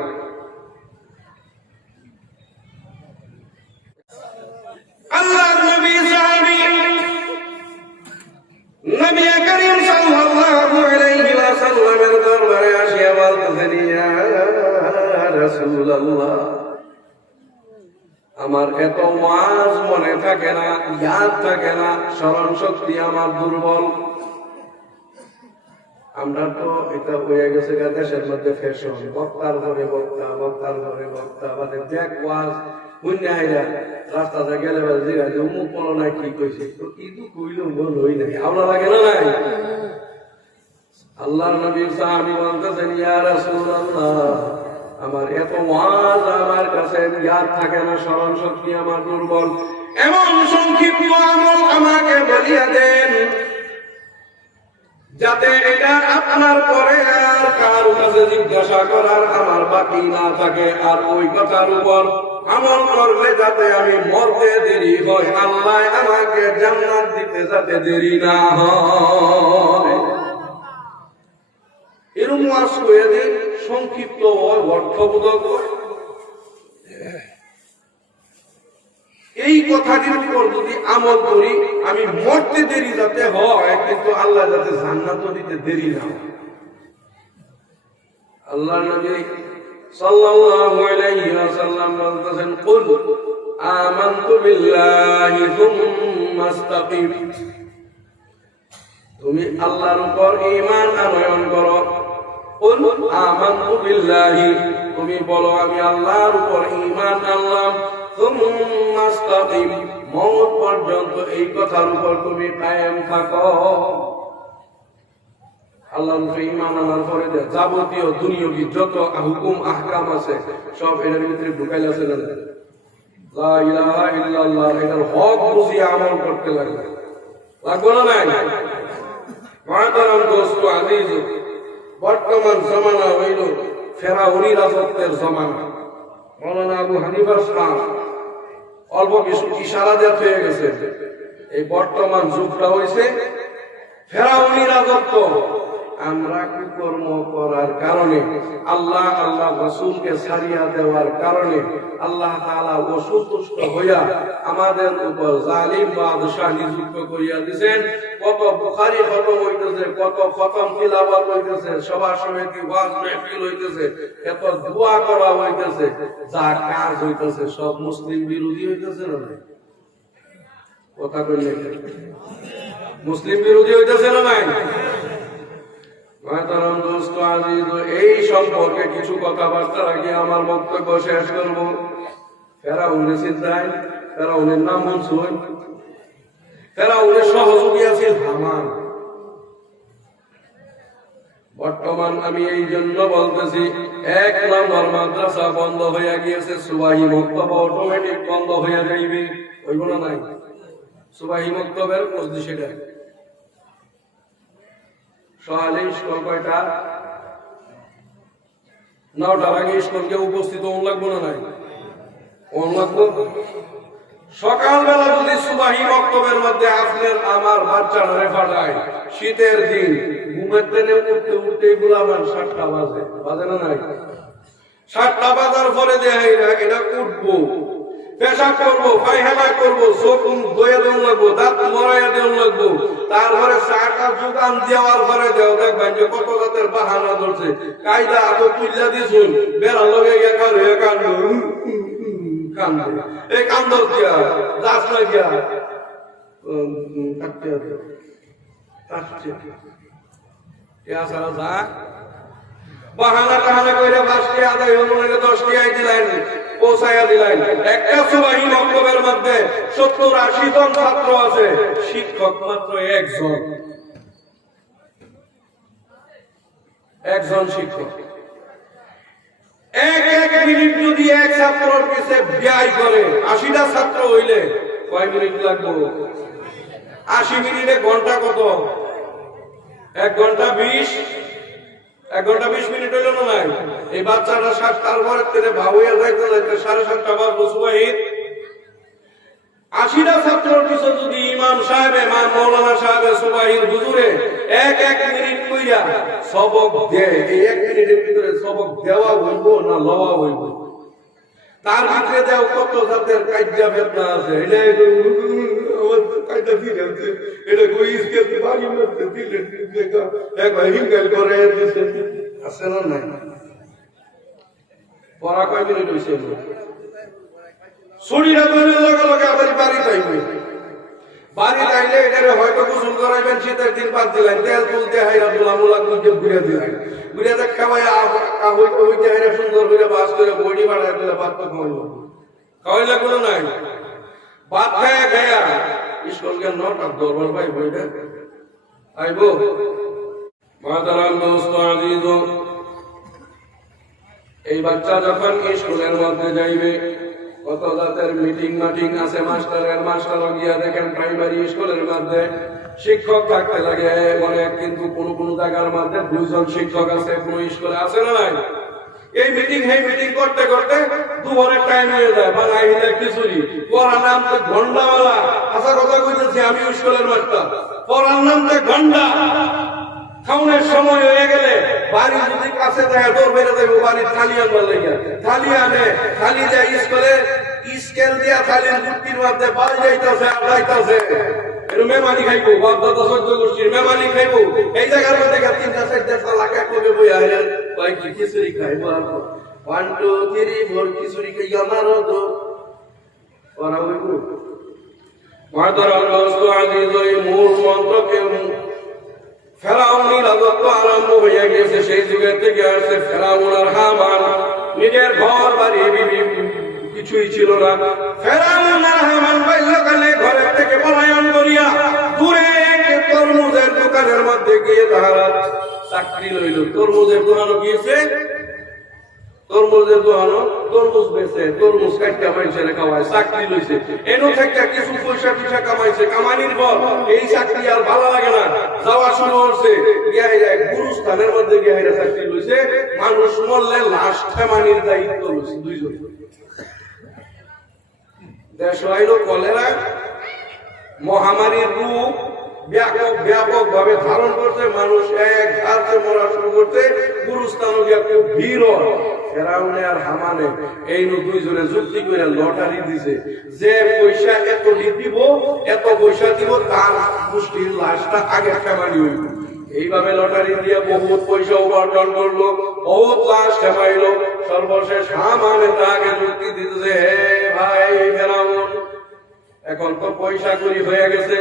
আল্লাহ নবী সাহাবী নবী করিম সাল্লাল্লাহু আলাইহি ওয়াসাল্লামের দরবারে আসিয়া বলতেছেন, ইয়া রাসূলুল্লাহ, আমার এত ওয়াজ মনে থাকে না, ইয়াদ থাকে না, স্মরণ শক্তি আমার দুর্বল। আমরা তো এটা হয়ে গেছে দেশের মধ্যে ফ্যাশন, বক্তার ঘরে বক্তা, বক্তার ঘরে বক্তা, মানে দেখ ওয়াজ বুঝাইরা রাস্তাতে গেলে জিজ্ঞাসা অমুক বলো না কি কইছে, তো ইদু কইল বল হই নাই, আমরা লাগে না নাই? আল্লাহ নবী সাহাবী বলতেছেন, ইয়া রাসূলুল্লাহ, আমার এত ওয়াজ আমার কাছে ইয়াদ থাকে না, স্মরণ শক্তি আমার দুর্বল। এমন সংক্ষিপ্ত আমল আমাকে বলিয়া দেন যাতে এটা আপনার পরে আর কারো কাছে জিজ্ঞাসা করার আমার বাকি না থাকে, আর ওই কথার উপর আমল করলে যাতে আমি মরতে দেরি হয়, আল্লাহ আমাকে জান্নাত দিতে যাতে দেরি না হয়। এরকম ওয়াজ করে দিন, সংক্ষিপ্ত হয়, অর্থবোধক হয়। এই কথাটির উপর যদি আমল করি, আমি মরতে দেরি যাতে হয়, কিন্তু আল্লাহ যাতে জান্নাত দিতে দেরি না হয়। আল্লাহ নবী সাল্লাল্লাহু আলাইহি ওয়াসাল্লাম বলতেছেন, কুল আমানতু বিল্লাহি সুম্মা ইসতাকিম, তুমি আল্লাহর উপর ঈমান আনয়ন করো। কুল আমানতু বিল্লাহি, তুমি বলো আমি আল্লাহর উপর ঈমান আনলাম। সুম্মা ইসতাকিম, মওত পর্যন্ত এই কথার উপর তুমি কায়েম থাকো। আল্লাহর উপর ঈমান আনার পরে যাবতীয় দুনিয়াবি যত হুকুম আহকাম আছে সব এর ভিতরে ঢুকাইলা আছে না? লা ইলাহা ইল্লাল্লাহ, এটার হক বুঝিয়ে আমল করতে লাগবে, লাগবে না? নাই মাতারাম দোস্ত আজিজ, বর্তমান জমানা হইল ফেরাউনি রাজত্বের জমানা। মৌলানা আবু হানিফা সাহেব অল্প কিছু ইশারা দেওয়া হয়ে গেছে। এই বর্তমান যুগটা হয়েছে ফেরাউনি রাজত্ব। আমরা কুকর্ম করার কারণে, আল্লাহ রাসূলকে ছাড়িয়া দেওয়ার কারণে আল্লাহ তাআলা অসন্তুষ্ট হইয়া আমাদের উপর জালিম বাদশাহ নিযুক্ত করিয়া দিয়েছেন। কত বুখারী খতম হইতেছে, কত খতম তিলাওয়াত হইতেছে, সভা সমিতি ওয়াজ মাহফিল হইতেছে, এত দোয়া করা হইতেছে, যা কাজ হইতেছে সব মুসলিম বিরোধী হইতেছে না? কথা কইলে মুসলিম বিরোধী হইতেছে না? নাই? এই সম্পর্কে কিছু কথাবার্তা রাখি আমার বক্তব্য শেষ করবো। ফেরাউনের চিন্তায়, ফেরাউনের নাম মনসুর, ফেরাউনের সহযোগী আছে হামান। বর্তমান আমি এই জন্য বলতেছি, 1 নম্বর মাদ্রাসা বন্ধ হইয়া গিয়েছে, সুবাহি মক্তব অটোমেটিক বন্ধ হইয়া যাইবে। ওইগুলো নাই, সুবাহি মক্তবের মসজিদ সেটা সকালে স্কুল কয়টা? 9টার আগে স্কুলকে উপস্থিত হন লাগবো না? নাই, হন লাগবো। সকালবেলা যদি সুবাহি মক্তবের মধ্যে আপনার আমার বাচ্চারা ফাটায়, শীতের দিন ঘুমের দিনে উঠতে উঠতে বুলাবেন 7টা বাজে, বাজে না? নাই, 7টা বাজার পরে দেয় এটা উঠবো, পেশাব করবো, পায়খানা করবো, চোখ ধুয়ে দেওয়া লাগবো, দাঁত মরাইয়া দেওয়া লাগবো, তারপরে চাটা যোগান দেওয়ার পরে দেও, দেখবেন যে কত জাতের বাহানা ধরছে। কায়দা এত তুইলা দিছুন, বেড়া লগে গিয়ে কারো কান্দ কান্দে এই কান্দর কিয়া যাস না কিয়া কাটতে কাটছে ইয়া সারা যা বাহানা টাহানা কইরা 5 টি আদায় হলো না 10 টি আই দিলেন পৌঁছায়া দিলেন একটা সুবাহী মক্তবের মধ্যে 70-80 জন ছাত্র আছে শিক্ষক মাত্র একজন শিক্ষক এক মিনিট যদি এক ছাত্রের পিছে ব্যয় করে 80টা ছাত্র হইলে কয় মিনিট লাগবে 80 মিনিটে ঘন্টা কত 1 ঘন্টা 20 মিনিট হইল না নাই এই বাচ্চাটা 7টার পরে তেরে ভাউয়া যাইতে 7:30 বাজলো সুবাহিত 80টা ছাত্রের পিছনে যদি ইমাম সাহেব মৌলানা সাহেব সুবাহির হুজুরে এক মিনিট কইরা সবক দেয় এই 1 মিনিটের ভিতরে সবক দেওয়া হইব না লওয়া হইব তার ভিতরে দেও কত জাতের কাইদা বেদনা আছে এটা কাইদা দিলে এটা কই স্কেল বাড়ি মারতে দিলে এক হিমগাল করে আছে না নাই পড়া কয় মিনিট হইছে শরীরে দৈনের লগে লগে আবার বাড়ি যাইবে বাড়ি যাইলে এটারে হয়তো গোসল করাইবেন শীতের দিন বাদ দিলেন তেল তুলতে হাইরা দুলামুলা গুজে ঘুরে দিলেন ঘুরে দেখ খাওয়াই হইতে হাইরা সুন্দর করে বাস করে বডি বাড়ায় দিলে ভাত তো খাওয়াইলে কোনো নাই ভাত খায়া খায়া স্কুল কে 9টা দরবার ভাই বইটা আইব মাতারাম দোস্ত আজিজ এই বাচ্চা যখন স্কুলের মধ্যে যাইবে কত জাতের মিটিং আছে মাস্টার গিয়া দেখেন প্রাইমারি স্কুলের মধ্যে শিক্ষক থাকতে লাগে মানে কিন্তু কোন জায়গার মধ্যে 2 জন শিক্ষক আছে কোন স্কুলে আছে না নাই এই মিটিং করতে করতে দুপুরের টাইম হয়ে যায় বাঙাই হিলে খিচুড়ি পড়ার নাম তো ঘন্টাওয়ালা আশা কথা কইতেছি আমি স্কুলের মাস্টার পড়ার নাম তো ঘন্টা খাওনের সময় হয়ে গেলে বাড়ি যদি কাছে থাকে দৌড় বেড়ে যাবে বাড়ির থালি আনবার লেগে থালি আনে থালি যায় স্কুলে স্কেল দিয়া থালির মুক্তির মধ্যে বাড়ি যাইতেছে আর যাইতেছে মেমানি খাইবো বাপদাদা 14 গোষ্ঠীর মেমানি খাইবো এই জায়গার মধ্যে 3-4 লাখ এক লোকে বই আইলেন কয় কি খিচুড়ি খাইবো আর 1 2 3 4 খিচুড়ি খাই আমারও তো ওরা হইবো মাদার দোস্ত আজিজ ওই মূল মন্ত্রকে ফেরাউনের রাজত্ব আরম্ভ হয়ে গেছে সেই যুগের থেকে আসছে ফেরাউন আর হামান নিজের ঘর বাড়ি কিছুই ছিল না ফেরাউন আর হামান বাল্যকালে ঘরের থেকে পলায়ন করিয়া দূরে তরমুজের দোকানের মধ্যে গিয়ে তারা চাকরি লইল তরমুজের দোকানে গিয়েছে তরমুজ বেচে তরমুজ কাটটা মানুষের খাওয়ায় চাকরি লইছে এনো থেকে কিছু পয়সা কামাইছে কামানির পর এই চাকরি আর ভালো লাগে না যাওয়া শুরু হচ্ছে গুরুস্থানের মধ্যে গিয়ে চাকরি লইছে মানুষ মরলে লাশ ঠেমানির দায়িত্ব লইছে 2 জন দেশ হইল কলেরা মহামারীর রূপ ব্যাপক ভাবে ধারণ করতে মানুষ এক ঘাতে মরা শুরু করতে গুরুস্থান খুব ভিড় ফেরাউনে আর হামানে এই 2 জনে যুক্তি করে লটারি দিছে যে পয়সা এত পয়সা দিব তার গোষ্ঠীর লাশটা আগে কামানি হইব এইভাবে লটারি দিয়ে বহুত পয়সা উপার্জন করলো বহুত লাশ কামাইলো সর্বশেষ হামানে তাকে যুক্তি দিতেছে হে ভাই ফেরাউন এখন তো পয়সা করি হয়ে গেছে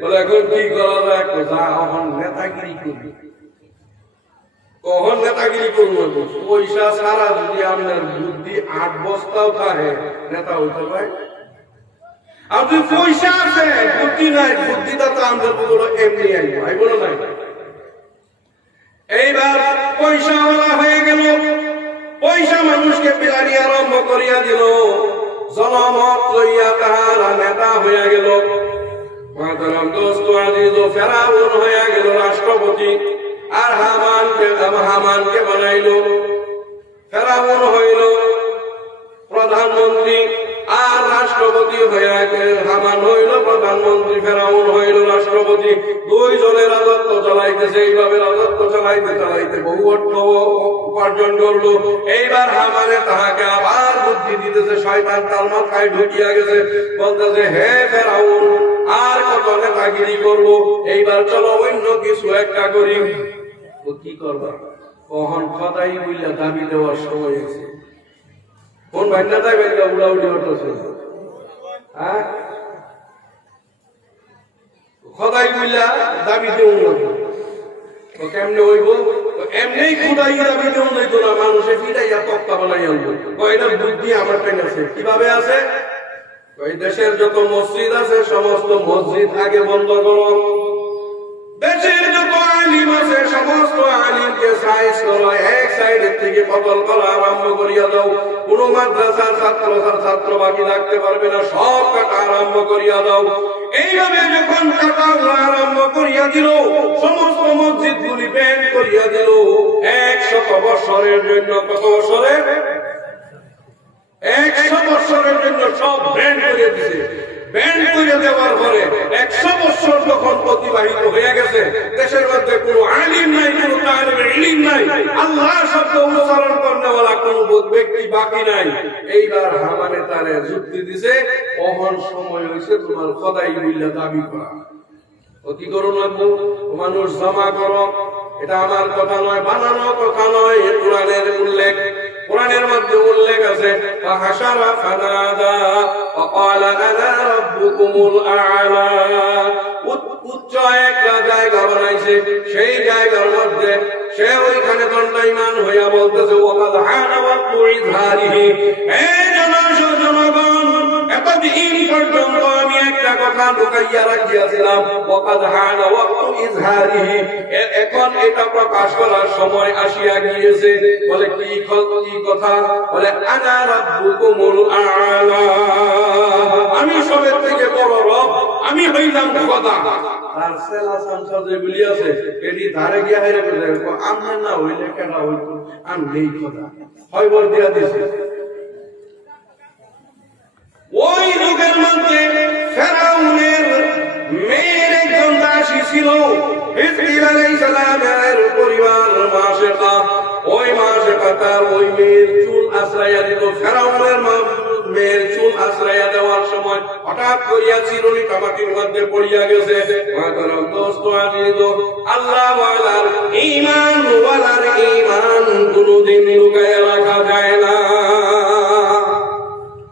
বলে এখন কি করা যায় যা এখন নেতাগিরি করবি কখন নেতাগিরি করবো পয়সা ছাড়া যদি আপনার বুদ্ধি 8 বস্তাও থাকে নেতা হইতে পারে আর যদি পয়সা আছে বুদ্ধি নাই বুদ্ধিটা তো আমাদের বলো এমনি আইব না নাই এইবার পয়সাওয়ালা হয়ে গেল পয়সা মানুষকে পিলানি আরম্ভ করিয়া দিল জনমত লইয়া তাহারা নেতা হইয়া গেল মাতারাম দোস্ত আজিজ ফেরাউন হইয়া গেল রাষ্ট্রপতি আর হামানকে বানাইল ফেরাউন হইল প্রধানমন্ত্রী আর রাষ্ট্রপতি হইয়া হামান হইল প্রধানমন্ত্রী ফেরাউন হইল রাষ্ট্রপতি 2 জনে রাজত্ব চালাইতেছে এইভাবে রাজত্ব চালাইতে বহু অর্থ উপার্জন করলো এইবার হামানে তাহাকে আবার বুদ্ধি দিতেছে শয়তান তার মাথায় ঢুকিয়া গেছে বলতেছে হে ফেরাউন আর কত নেতাগিরি করবো এইবার চলো অন্য কিছু একটা করি কি করবা কখন কথাই বললে দাবি দেওয়ার সময় আছে কোন ভাইনাটাই বেরকা উড়াউড়ি হতেছে হ্যাঁ খোদাই বুঝলা দাবি দেউ তো কেমনে হইব এমনি খোদাই দাবি দেউ নইতো না মানুষে ফিরাইয়া তক্তা বানাই আনবো কয়টার বুদ্ধি আমার কাছে আছে কিভাবে আছে ওই দেশের যত মসজিদ আছে সমস্ত মসজিদ আগে বন্ধ করো দেশের যত আলিম আছে সমস্ত আলিমকে সাইজ করো এক সাইডের থেকে কতল করা আরম্ভ করিয়া দাও কোন মাদ্রাসার ছাত্র বাকি রাখতে পারবে না সব কাটা আরম্ভ করিয়া দাও এইভাবে যখন কাটা আরম্ভ করিয়া দিল সমস্ত মসজিদ গুলি ব্যান করিয়া দিল 100 বছরের জন্য কত বছরের 100 বছরের জন্য সব ব্যান করে দিয়েছে ব্যান করে দেওয়ার পরে 100 বছর যখন অতিবাহিত হয়ে গেছে দেশের মধ্যে কোনো আলিম নাই কোনো তালিবে ইলম নাই আল্লাহ শব্দ উচ্চারণ করনেওয়ালা কোনো ব্যক্তি বাকি নাই এইবার হামানে তারে যুক্তি দিছে কখন সময় হইছে তোমার খোদাই বিল্লাহ দাবি করা কি করো লাগবো মানুষ জমা করো এটা আমার কথা নয় বানানো কথা নয় কোরআনের উল্লেখ কোরআনের মধ্যে উল্লেখ আছে ফাহাশারা ফানাদা ওয়াকালা আনা রাব্বুকুমুল আ'লা উচ্চ একটা জায়গা বানাইছে সেই জায়গার মধ্যে সে ওইখানে দণ্ডায়মান হইয়া বলতেছে ওয়াকাদ হানা ওয়াক্তু ইযহারিহি এই জনগণ এতদিন পর্যন্ত আমি একটা কথা লুকাইয়া রাখিয়াছিলাম ওয়াকাদ হানা ওয়াক্তু ইযহারিহি এখন এটা প্রকাশ করার সময় আসিয়া গিয়েছে বলে কি কথা বলে আনা রাব্বুকুমুল আ'লা আমি সবের থেকে বড় রব আমি হইলাম খোদা আর সেলা সংসার যেগুলি আছে এটি ধারে গিয়া হেরে বলে আমরা না হইলে কেন হইতো আমি নেই খোদা হয় বল দিয়া দিছে ওই যুগের মধ্যে ফেরাউনের মেয়ের একজন দাসী ছিল হিজকিল আলাইহিস সালামের পরিবার মাশেকা ওই মাশেকা তার ওই মেয়ের চুল আশ্রয়া দিত ফেরাউনের মেয়ের চুল আশ্রয়া দেওয়ার সময় হঠাৎ করিয়া চিরুনি কামাটির মধ্যে পড়িয়া গেছে মাতারাম দোস্ত আজিজ আল্লাহ ওয়ালার ঈমান কোনদিন লুকায়া রাখা যায় না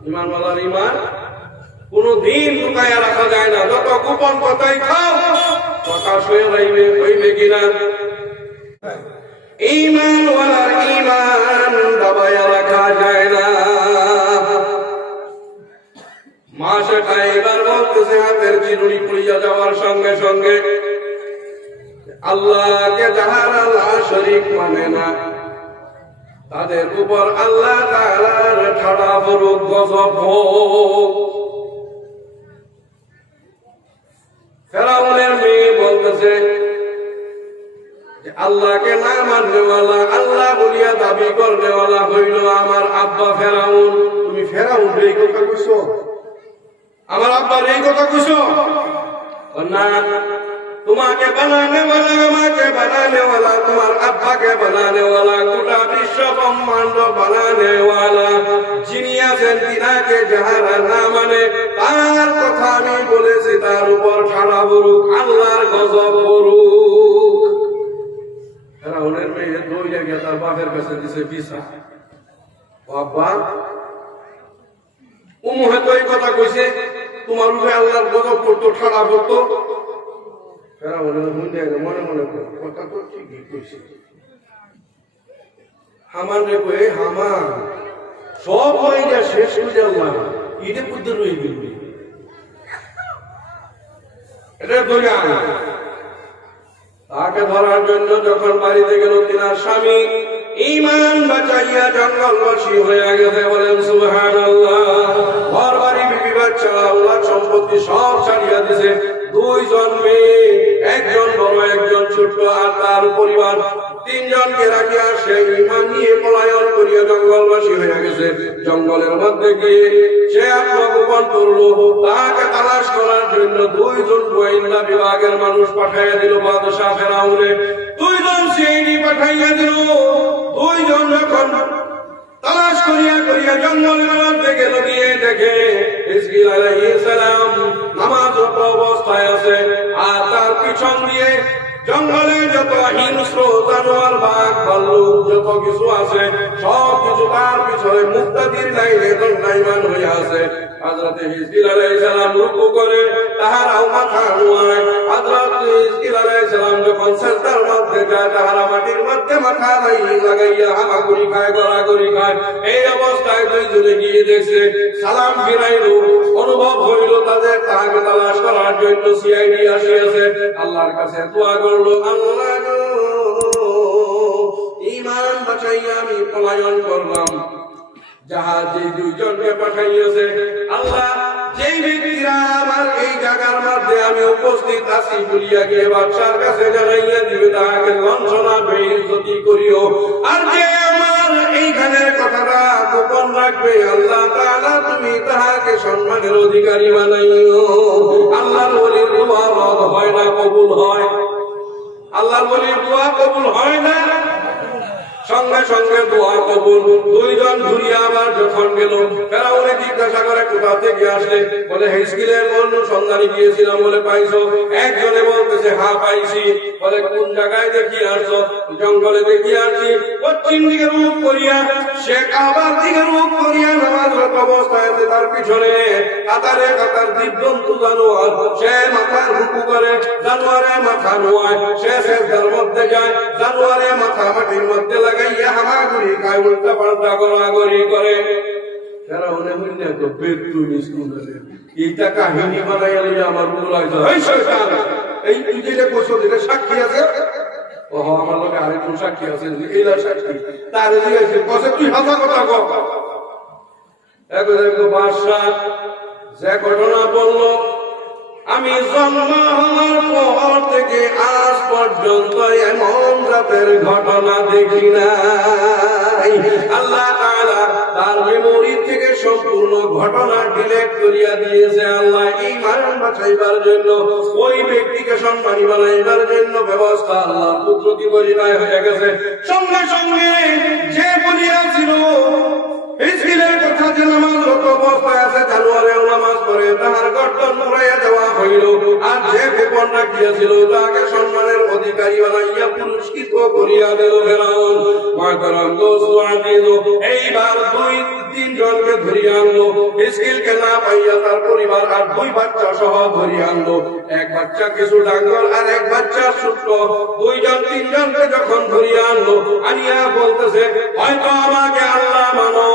ঈমান ওয়ালার ঈমান কোনদিন লুকায়া রাখা যায় না যত গোপন কথাই খাও প্রকাশ হয়ে হইবে কিনা ঈমান ওয়ালার ঈমান দাবায়া রাখা যায় না মাসে এবার বলতেছে হাতের চিরুনি পড়িয়া যাওয়ার সঙ্গে সঙ্গে আল্লাহকে যাহারা লা শরীক মানে না তাদের উপর আল্লাহ তাআলার ঠাড়া পড়ুক গজব হোক ফেরাউনের মেয়ে বলতেছে আল্লাহকে না মাননেওয়ালা আল্লাহ বলিয়া দাবি করনেওয়ালা হইল আমার আব্বা ফেরাউন তুমি ফেরাউন এই কথা কইছো আমার আব্বার এই কথা কইছো না তোমাকে বানানে वाला আমাকে বানানে वाला তোমার আব্বাকে বানানে वाला গোটা বিশ্ব ব্রহ্মাণ্ড বানানে वाला যিনি আছেন তিনাকে যাহারা না মানে তার কথা আমি বলেছি তার উপর ঠাড়া পড়ুক আল্লাহর গজব পড়ুক ফেরাউনের মেয়ে দৌড়ে গিয়ে তার বাপের কাছে দিছে বিছা বাবা উম্মে তো এই কথা কইছে তোমার উপরে আল্লাহর গজব পড়তো ঠাড়া পড়তো ফেরাউনের মনে মনে কথা তো ঠিকই কইছে হামান রে কই হামান সব হইয়া শেষ হয়ে আল্লাহ ইদে বুদ্ধ রই গেল এটা ধরে তাকে ধরার জন্য যখন বাড়িতে গেল তিনার স্বামী ঈমান বাঁচাইয়া জঙ্গলবাসী হয়ে গেছে বলেন সুবহানাল্লাহ ঘর বাড়ি বিবি বাচ্চা আল্লাহ সম্পত্তি সব ছাড়িয়া দিয়েছে দুইজন মেয়ে একজন বড় একজন ছোট আর তার পরিবার তিনজনকে রাখিয়া সে ঈমান নিয়ে পলায়ন করিয়া জঙ্গলবাসী হয়ে গেছে জঙ্গলের মধ্যে গিয়ে সে আত্মগোপন করলো তাকে তালাশ করার জন্য দুইজন গোয়েন্দা বিভাগের মানুষ পাঠাইয়া দিল বাদশাহ ফেরাউনে দুইজন সিআইডি পাঠাইয়া দিল দুইজন যখন তালাশ করিয়া করিয়া জঙ্গলের মধ্যে গেল গিয়ে দেখে হিজকিল আলাইহিস সালাম নামাজরত অবস্থায় আছে আর তার পিছন দিয়ে জঙ্গলে যত হিংস্র জানোয়ার বাঘ ভাল্লুক যত কিছু আছে সব কিছু তার পিছনে মুক্তাদির লাইনে দণ্ডায়মান হয়ে আছে। হযরত হিজকিল আলাইহিস সালাম রুকু করে তাহারাও মাথা নোয়ায়। হযরত হিজকিল আলাইহিস সালাম যখন সিজদার মধ্যে যায় তাহারা মাটির মধ্যে মাথা লাগাইয়া হামাগুড়ি খায়, গড়াগড়ি খায়। এই অবস্থায় দুইজনে গিয়ে দেখছে, সালাম ফিরাইল, অনুভব হইল তাদের তাহাকে তালাশ করার জন্য সিআইডি আসিয়াছে। আল্লাহর কাছে দোয়া করলো, আল্লাহ গো, ঈমান বাঁচাইয়া আমি পলায়ন করলাম। জাহাজে দুইজনকে পাঠাইয়াছে আল্লাহ, যেই ব্যক্তিরা আমার এই জায়গার মধ্যে আমি উপস্থিত আছি বলিয়া গিয়ে বাদশার কাছে জানাইয়া দিবে তাহাকে লাঞ্ছনা বেইজ্জতি করিও। আর যে আমার এইখানের কথাটা গোপন রাখবে আল্লাহ তাআলা তুমি তাহাকে সম্মানের অধিকারী বানাইও। আল্লাহর ওলির দোয়া রদ হয় না, কবুল হয়। আল্লাহর ওলির দোয়া কবুল হয় না, সঙ্গে সঙ্গে দোয়া কবুল। দুইজন ঘুরিয়া আবার যখন গেল, ফেরাউনে জিজ্ঞাসা করে কোথা থেকে আসলে? বলে হিজকিলের সন্ধানে গিয়েছিলাম। বলে পাইছো? একজনে বলতেছে হ্যাঁ পাইছি। বলে কোন জায়গায় দেখিয়ে আসছো? জঙ্গলে দেখিয়ে আসছি। পশ্চিম দিকে রূপ করিয়া সে কাবার দিকে রূপ করিয়া নামাজরত অবস্থায় আছে, তার পিছনে কাতারে কাতার দিব্যন্তু জানোয়ার, সে মাথার রুকু করে, জানোয়ারে মাথা নোয়ায়, সে সিজদার মধ্যে যায়, জানোয়ারে মাথা মাটির মধ্যে লাগাইয়া হামাগুড়ি খায়, উল্টা পাল্টা গড়াগড়ি করে। ফেরাউনে হইলে তো বেদু মিসকুলে এইটা কাহিনী বানাইয়া লইয়া আমার উপর আইছো। এই শয়তান, এই তুই যেটা কইছো এটা সাক্ষী আছে? ওহ, আমার লগে আরেকজন সাক্ষী আছে, এইলা সাক্ষী। তারে জিজ্ঞাসা কইছে তুই হাসা কথা কও। একদম বাদশা যে ঘটনা বললো, আমি জন্ম হওয়ার পর থেকে আজ পর্যন্ত এমন রাতের ঘটনা দেখি নাই। আল্লাহ তাআলা তার মেমোরি থেকে সম্পূর্ণ ঘটনা ডিলিট করিয়া দিয়েছে। আল্লাহ ঈমান বাঁচাইবার জন্য, ওই ব্যক্তিকে সম্মানী বানাইবার জন্য ব্যবস্থা আল্লাহর কুদরতি পরিচয় হয়ে গেছে। সঙ্গে সঙ্গে যে বলিয়াছিল হিজকিলের কথা যে নামাজরত অবস্থায় আছে, জানোয়ারেও নামাজ পড়ে, তাহার গর্দন মুড়াইয়া দেওয়া হইল। আর যে গোপন রাখিয়াছিল তাকে সম্মানের অধিকারী বানাইয়া পুরস্কৃত করিয়া দিল ফেরাউন। মাতারাম দোস্ত আজিজ, এইবার দুই তিন জনকে ধরিয়া আনলো। হিজকিলকে না পাইয়া তার পরিবার আর দুই বাচ্চা সহ ধরিয়া আনলো। এক বাচ্চা কিছু ডাঙ্গর আর এক বাচ্চা ছোট্ট। দুইজন তিনজনকে যখন ধরিয়া আনলো, আনিয়া বলতেছে হয়তো আমাকে আল্লাহ মানো,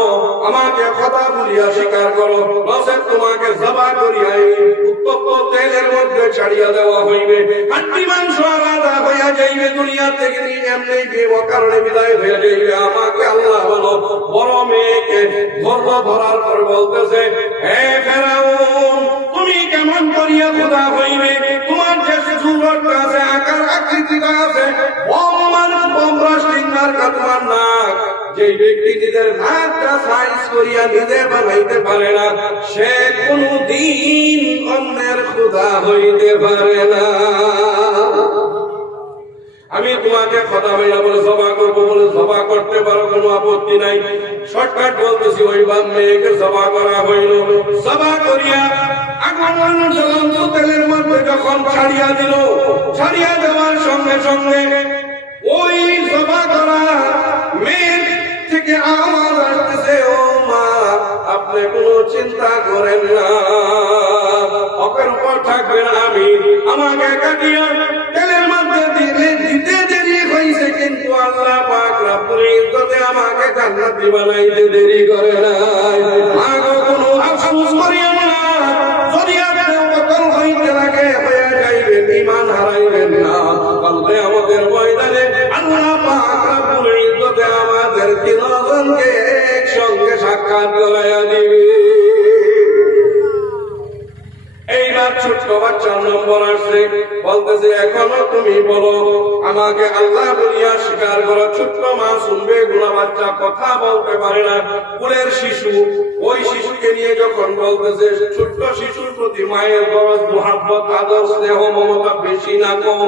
আমাকে কথা বলিয়া স্বীকার করো, নচেৎ তোমাকে জবাই করিয়া উত্তপ্ত তেলের মধ্যে ছাড়িয়া দেওয়া হইবে। হাড্ডি মাংস আলাদা হইয়া যাইবে, দুনিয়া থেকে এমনি কারণে বিদায় হইয়া যাইবে। আমাকে আল্লাহ মানো। বড় মেয়েকে ধরার পর বলতেছে, হে ফেরাউন, তুমি কেমন করিয়া খোদা হইবে? তোমার যে সুরটা আছে, আকার আকৃতিটা আছে, তোমার নাক, যে ব্যক্তি নিজের নাকটা সাইজ করিয়া নিজে বানাইতে পারে না, সে কোনদিন অন্যের খোদা হইতে পারে না। আমি তোমাকে খোদা হইয়া বলে জবা করবো, বলে জবা করতে পারো, কোনো আপত্তি নাই। শর্টকাট বলতেছি, ওই বাম মেয়েকে জবা করা হইল। জবা করিয়া আগুন জ্বলন্ত তেলের মধ্যে যখন ছাড়িয়া দিল, ছাড়িয়া দেওয়ার সঙ্গে সঙ্গে ওই জবা করা মেয়ের থেকে আওয়াজ আসতেছে, ও মা, আপনি কোনো চিন্তা করেন না, হকের উপর থাকবেন আমি। আমাকে কাটিয়া তেলের মধ্যে দিতে দেরি হয়েছে, কিন্তু আল্লাহ পাক রব্বুল ইজ্জতে আমাকে জান্নাতি বানাইতে দেরি করে নাই। আগো কোনো আফসোস করিও না, যদি আপনি কতল হইতে লাগে হয়ে যাইবেন, ঈমান হারাইবেন না। বলতে আমাদের ময়দানে আল্লাহ পাক রব্বুল ইজ্জতে আমাদের তিনজনকে একসঙ্গে সাক্ষাৎ করাইয়া দিবে। এইবার ছোট্ট বাচ্চার নম্বর আসছে, বলতেছে এখনো তুমি বলো, আমাকে আল্লাহ বলিয়া স্বীকার করো। ছোট্ট মা শুনবে, গুণা বাচ্চা কথা বলতে পারে না, কুলের শিশু। ওই শিশুকে নিয়ে যখন বলতেছে, ছোট্ট শিশুর প্রতি মায়ের দরদ, মুহাব্বত, আদর, স্নেহ, মমতা বেশি না কম?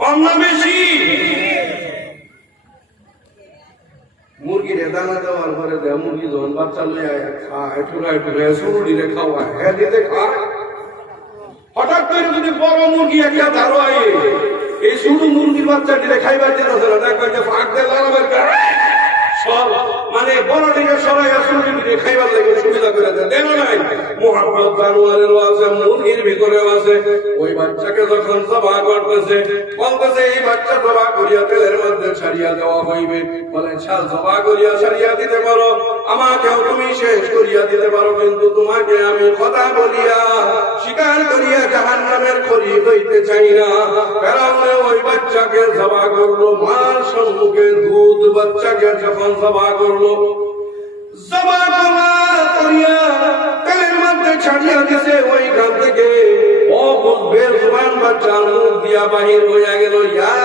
কম না বেশি? মুরগির দানা দেওয়ার পরে দেয়, মুরগি যখন বাচ্চা লইয়া খায়, ঠুকায় ঠুকায় সুরুডিরে খাওয়ায়, হ্যাঁ দিতে খায়। হঠাৎ করে যদি বড় মুরগি একটা দাঁড়ায়, এই শুধু মুরগির বাচ্চাটি খাইবার যেতেছে না, দেখবেন যে ফাঁক দিয়ে লাগাবার সব মানে বড় দিকে সবাই আসলে খাইবার লাগে সুবিধা করে দেন, দেন নাই মোহাম্মদ জানোয়ারেরও আছে, মুরগির ভিতরেও আছে। ওই বাচ্চাকে যখন জবাহ করতেছে বলতেছে এই বাচ্চা জবাহ করিয়া তেলের মধ্যে ছাড়িয়া দেওয়া হইবে। বলেন শাল জবাহ করিয়া ছাড়িয়া দিতে পারো, আমাকেও তুমি শেষ করিয়া দিতে পারো, কিন্তু তোমাকে আমি কথা বলিয়া স্বীকার করিয়া জাহান্নামের খড়ি হইতে চাই না। ফেরাউনে ওই বাচ্চাকে জবাহ করলো, মার সম্মুখে দুধ বাচ্চাকে যখন জবাহ করলো, জবাহ করিয়া তেলের মধ্যে ছাড়িয়া দিছে, ওইখান থেকে ও বেজবান বাচ্চার মুখ দিয়া বাহির হইয়া গেল, ইয়া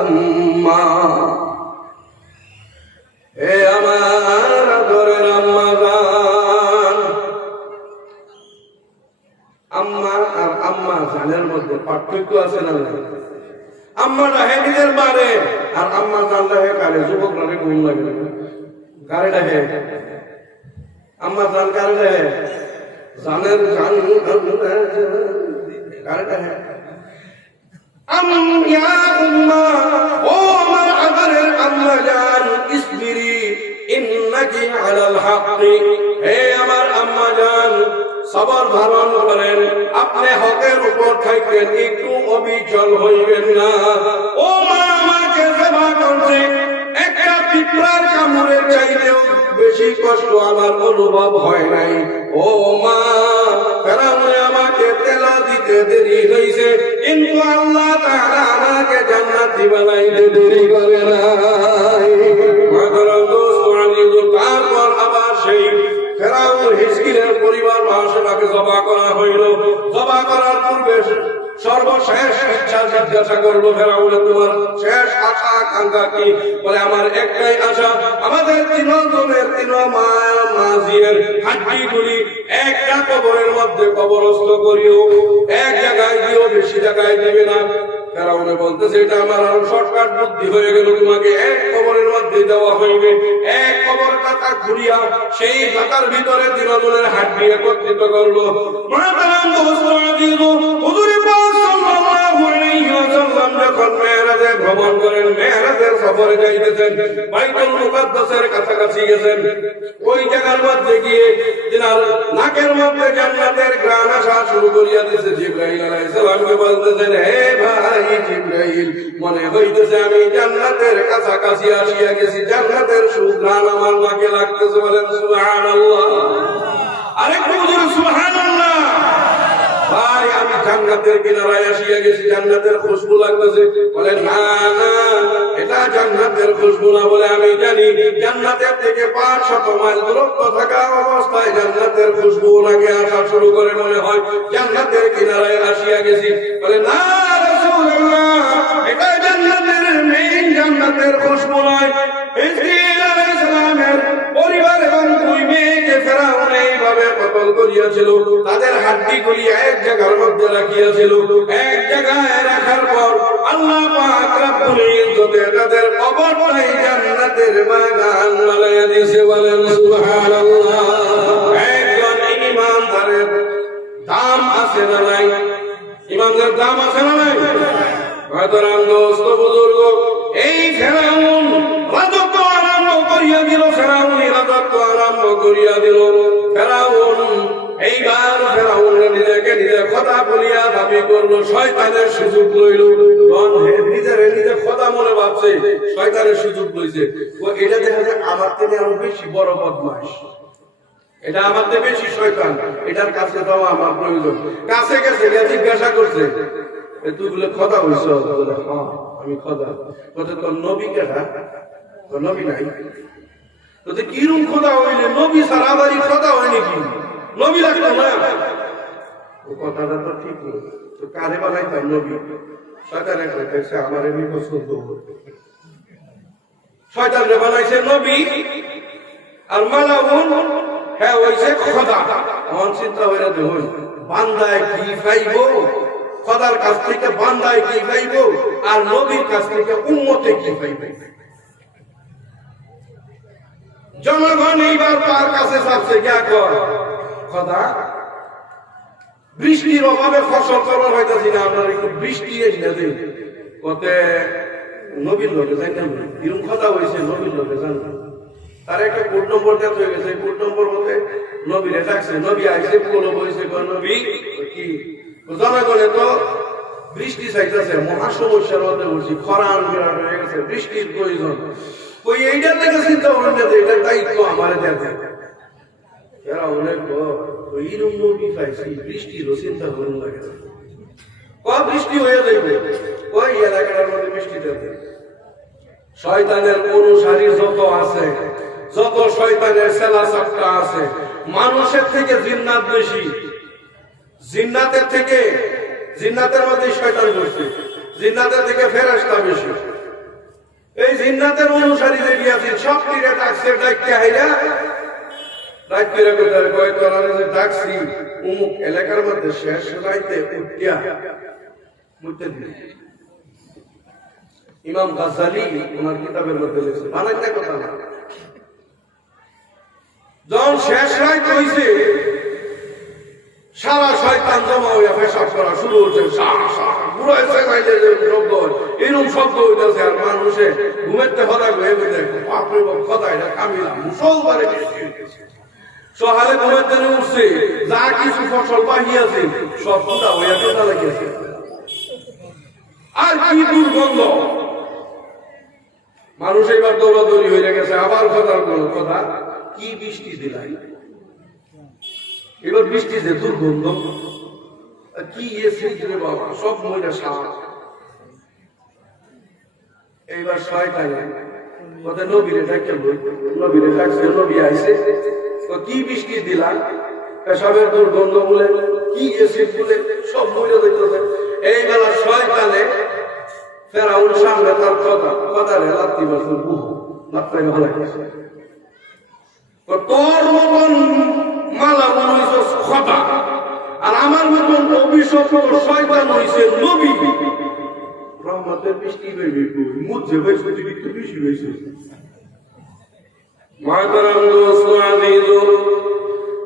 উম্মা, হে আমার আদরের আম্মা জান। আম্মা আর আম্মা জানের মধ্যে পার্থক্য আছে না? আম্মা ডাহে নিজের মারে, আর আম্মা জান ডাহে কারে? যুবক নামে ঘুম লাগে কারে ডাহে? আম্মা জান কারে ডাহে? জানের জান কারে ডাহে? ইয়া উম্মা, ও আমার আদরের আম্মা জান, ইসবিরি ইন্নাকি আলাল হাক্কি, হে আমার আম্মা জান সবর ধারণ করেন, আপনি হকের উপর থাকবেন, একটু অবিচল হইবেন না। ও মা আমাকে সেবা করছে, একটা পিঁপড়ার কামড়ের চাইতেও বেশি কষ্ট আমার অনুভব হয় নাই। ও মা, ফেরাউনে আমাকে তেল দিতে দেরি হয়েছে, কিন্তু আল্লাহ তাআলা আমাকে জান্নাতি বানাইতে দেরি করে নাই। তারপর আবার সেই ফেরাউন হিজকিলের পরিবার মানুষটাকে জবাহ করা হইল। জবাহ করার পূর্বে সর্বশেষ ইচ্ছা জিজ্ঞাসা করলো ফেরাউনে, তোমার শেষ আশা আকাঙ্ক্ষা কি? বলে আমার একটাই আশা, আমাদের তিনজনের তিন মাঝির হাড্ডিগুলি একটা কবরের মধ্যে কবরস্থ করিও, এক জায়গায় দিও, বেশি জায়গায় দিবে না। ফেরাউনে বলতেছে এটা আমার আরো শর্টকাট বুদ্ধি হয়ে গেল, তোমাকে এক কবরের মধ্যে দেওয়া হইবে, এক কবর টাকা ঘুরিয়া সেই টাকার ভিতরে তিনজনের হাড্ডি একত্রিত করলো। যখন মেহরাজে ভ্রমণ করেন, মেহরাজের সফরে যাইতেছেন, বাইতুল মুকাদ্দাসের কাছাকাছি গেছেন, ওই জায়গার মধ্যে গিয়ে তিনার নাকের মধ্যে জান্নাতের ঘ্রাণ আসা শুরু করিয়া দিয়েছে। জিবরাইল আলাইহিস সালামকে বলতেছেন, হে ভাই জিবরাইল, মনে হইতেছে আমি জান্নাতের কাছাকাছি আসিয়া গেছি, জান্নাতের সুঘ্রাণ আমার নাকে লাগতেছে। বলেন সুবহানাল্লাহ, আরেকটু বলুন সুবহানাল্লাহ। ভাই আমি জান্নাতের কিনারায় আসিয়া গেছি, জান্নাতের খুশবু লাগতেছে। বলে না না, এটা জান্নাতের খুশবু না, বলে আমি জানি জান্নাতের থেকে 500 মাইল দূরত্ব থাকা অবস্থায় জান্নাতের খুশবু নাকি আসা শুরু করে, মনে হয় জান্নাতের কিনারায় আসিয়া গেছি। বলে না রাসূলুল্লাহ, এটা জান্নাতের মেইন জান্নাতের খুশবু নয়। ইসরাঈল আলাইহিস সালামের পরিবার এবং 2 মেয়েকে ফেরাউন এইভাবে কতল করিয়াছিল, তাদের হাড্ডিগুলি এক জায়গার মধ্যে রাখিয়াছিল। এক জায়গায় রাখার পর আল্লাহ পাক রব্বুল ইজ্জতে তাদের কবরটাই জান্নাতের বাগান বানাইয়া দিয়েছে। বলেন সুবহানাল্লাহ। একজন ইমানদারের দাম আছে না নাই? ইমানদারের দাম আছে না নাই? ভাইরা দোস্ত বুজুর্গ, এই ফেরাউন রাজত্ব আরম্ভ করিয়া দিল, ফেরাউনি রাজত্ব আরম্ভ করিয়া দিল। ফেরাউন এইবার ফেরাউন নিজেকে নিজে খোদা বলিয়া দাবি করলো, শয়তানের সুযোগ লইল। নিজের নিজে খোদা মনে ভাবছে, শয়তানের সুযোগ লইছে। ও এটা দেখা যায় আমার থেকে আরো বেশি বড় বদমাশ, এটা আমার থেকে বেশি শয়তান, এটার কাছে যাওয়া আমার প্রয়োজন। কাছে গেছে, জিজ্ঞাসা করছে, তুই বলে খোদা হইছ? হ্যাঁ আমি খোদা। বলতে তোর নবী কেটা? তোর নবী নাই। তো কিরম খোদা হইলে? নবী ছাড়া আবারই খোদা হয় নাকি? নবী লাগতো না। ও কথাটা তো ঠিক নয়। তো কারে বানাইতাম নবী? শয়তানে কইতেছে আমার এমনি পছন্দ। শয়তানে বানাইছে নবী, আর মালাউন হ্যাঁ হইছে খোদা। মন চিন্তা হইরা দেখুন, বান্দায় কি পাইবো? খোদার কাছ থেকে বান্দায় কি পাইবো, আর নবীর কাছ থেকে উম্মতে কি পাইবে? জনগণ এইবার তার কাছে চাচ্ছে, খোদা বৃষ্টির অভাবে ফসল করার হইতেছি না, আপনার একটু বৃষ্টি এনে দিন। কতে নবীর লোকে যাই না, এরকম কথা হয়েছে নবীর লোকে জান। তার একটা কোড নম্বর দেওয়া হয়ে গেছে, কোড নম্বর মতে নবীরে ডাকছে, নবী আইসে বলো বলছে নবী কি জনগণে তো বৃষ্টি চাইতেছে, মহা সমস্যার মধ্যে বলছি, খরান বিরাট হয়ে গেছে, বৃষ্টির প্রয়োজন। ওই এইটার থেকে চিন্তা করেন না যে এটার দায়িত্ব আমার দেওয়া। এরা অনেক এইরকম নবী পাইছি, বৃষ্টিরও চিন্তা করেন লাগে না। বৃষ্টি হয়ে যাবে, ওই এলাকার মধ্যে বৃষ্টি দেবে। শয়তানের অনুসারী যত আছে, যত শয়তানের সেলা চাপটা আছে, মানুষের থেকে জিন্নাত বেশি, জিন্নাতের মধ্যে শয়তান বেশি, জিন্নাতের থেকে ফেরেশতা বেশি। এই জিন্নাতের অনুসারী যে গিয়েছে সব তীরে ডাকছে, ডাকতে হাইরা রাত করে কোথায় কয় তোরা যে ডাকছি অমুক এলাকার মধ্যে শেষ রাইতে উঠিয়া মুড়তে দিল। ইমাম গাজ্জালি ওনার কিতাবের মধ্যে লিখছে, বানাই না কথা না। যখন শেষ রাত হইছে, সারা শয়তান জমা হইয়া পেশাব করা শুরু হচ্ছে, এরকম শব্দ হইতেছে। আর মানুষে ঘুমেতে হতা হয়ে গেছে, বাপরে বাপ কথা এটা কামিলা মুসলমানে বৃষ্টি হইতেছে। সকালে ঘুমের জন্য উঠছে, যা কিছু ফসল বাহিয়াছে সব ফুটা হইয়া কেনা লাগিয়েছে। আর কি দুর্গন্ধ, মানুষ এবার দৌড়াদৌড়ি হয়ে গেছে। আবার কথার কথা, কি বৃষ্টি দিলাই, এবার বৃষ্টি যে দুর্গন্ধ, কি এসে বাবা সব মহিলা সারা। এইবার শয়তানে ওদের নবীরে ডাকে, নবীরে ডাকছে, নবী আইছে, কি বৃষ্টি দিলাম, পেশাবের দুর্গন্ধ বলে, কি এসিড বলে সব মহিলা দেখতেছে। এই বেলা শয়তানে ফেরাউন সামনে তার কথা লাত্তি মারছে, মাত্রায় ভালো গেছে। তোর মতন মালা মনে হয়েছে খতা, আর আমার মতন অভিশপ্ত শয়তান হয়েছে নবী। রহমতের বৃষ্টি হইবে, মুঝে হয়েছে একটু বেশি হয়েছে।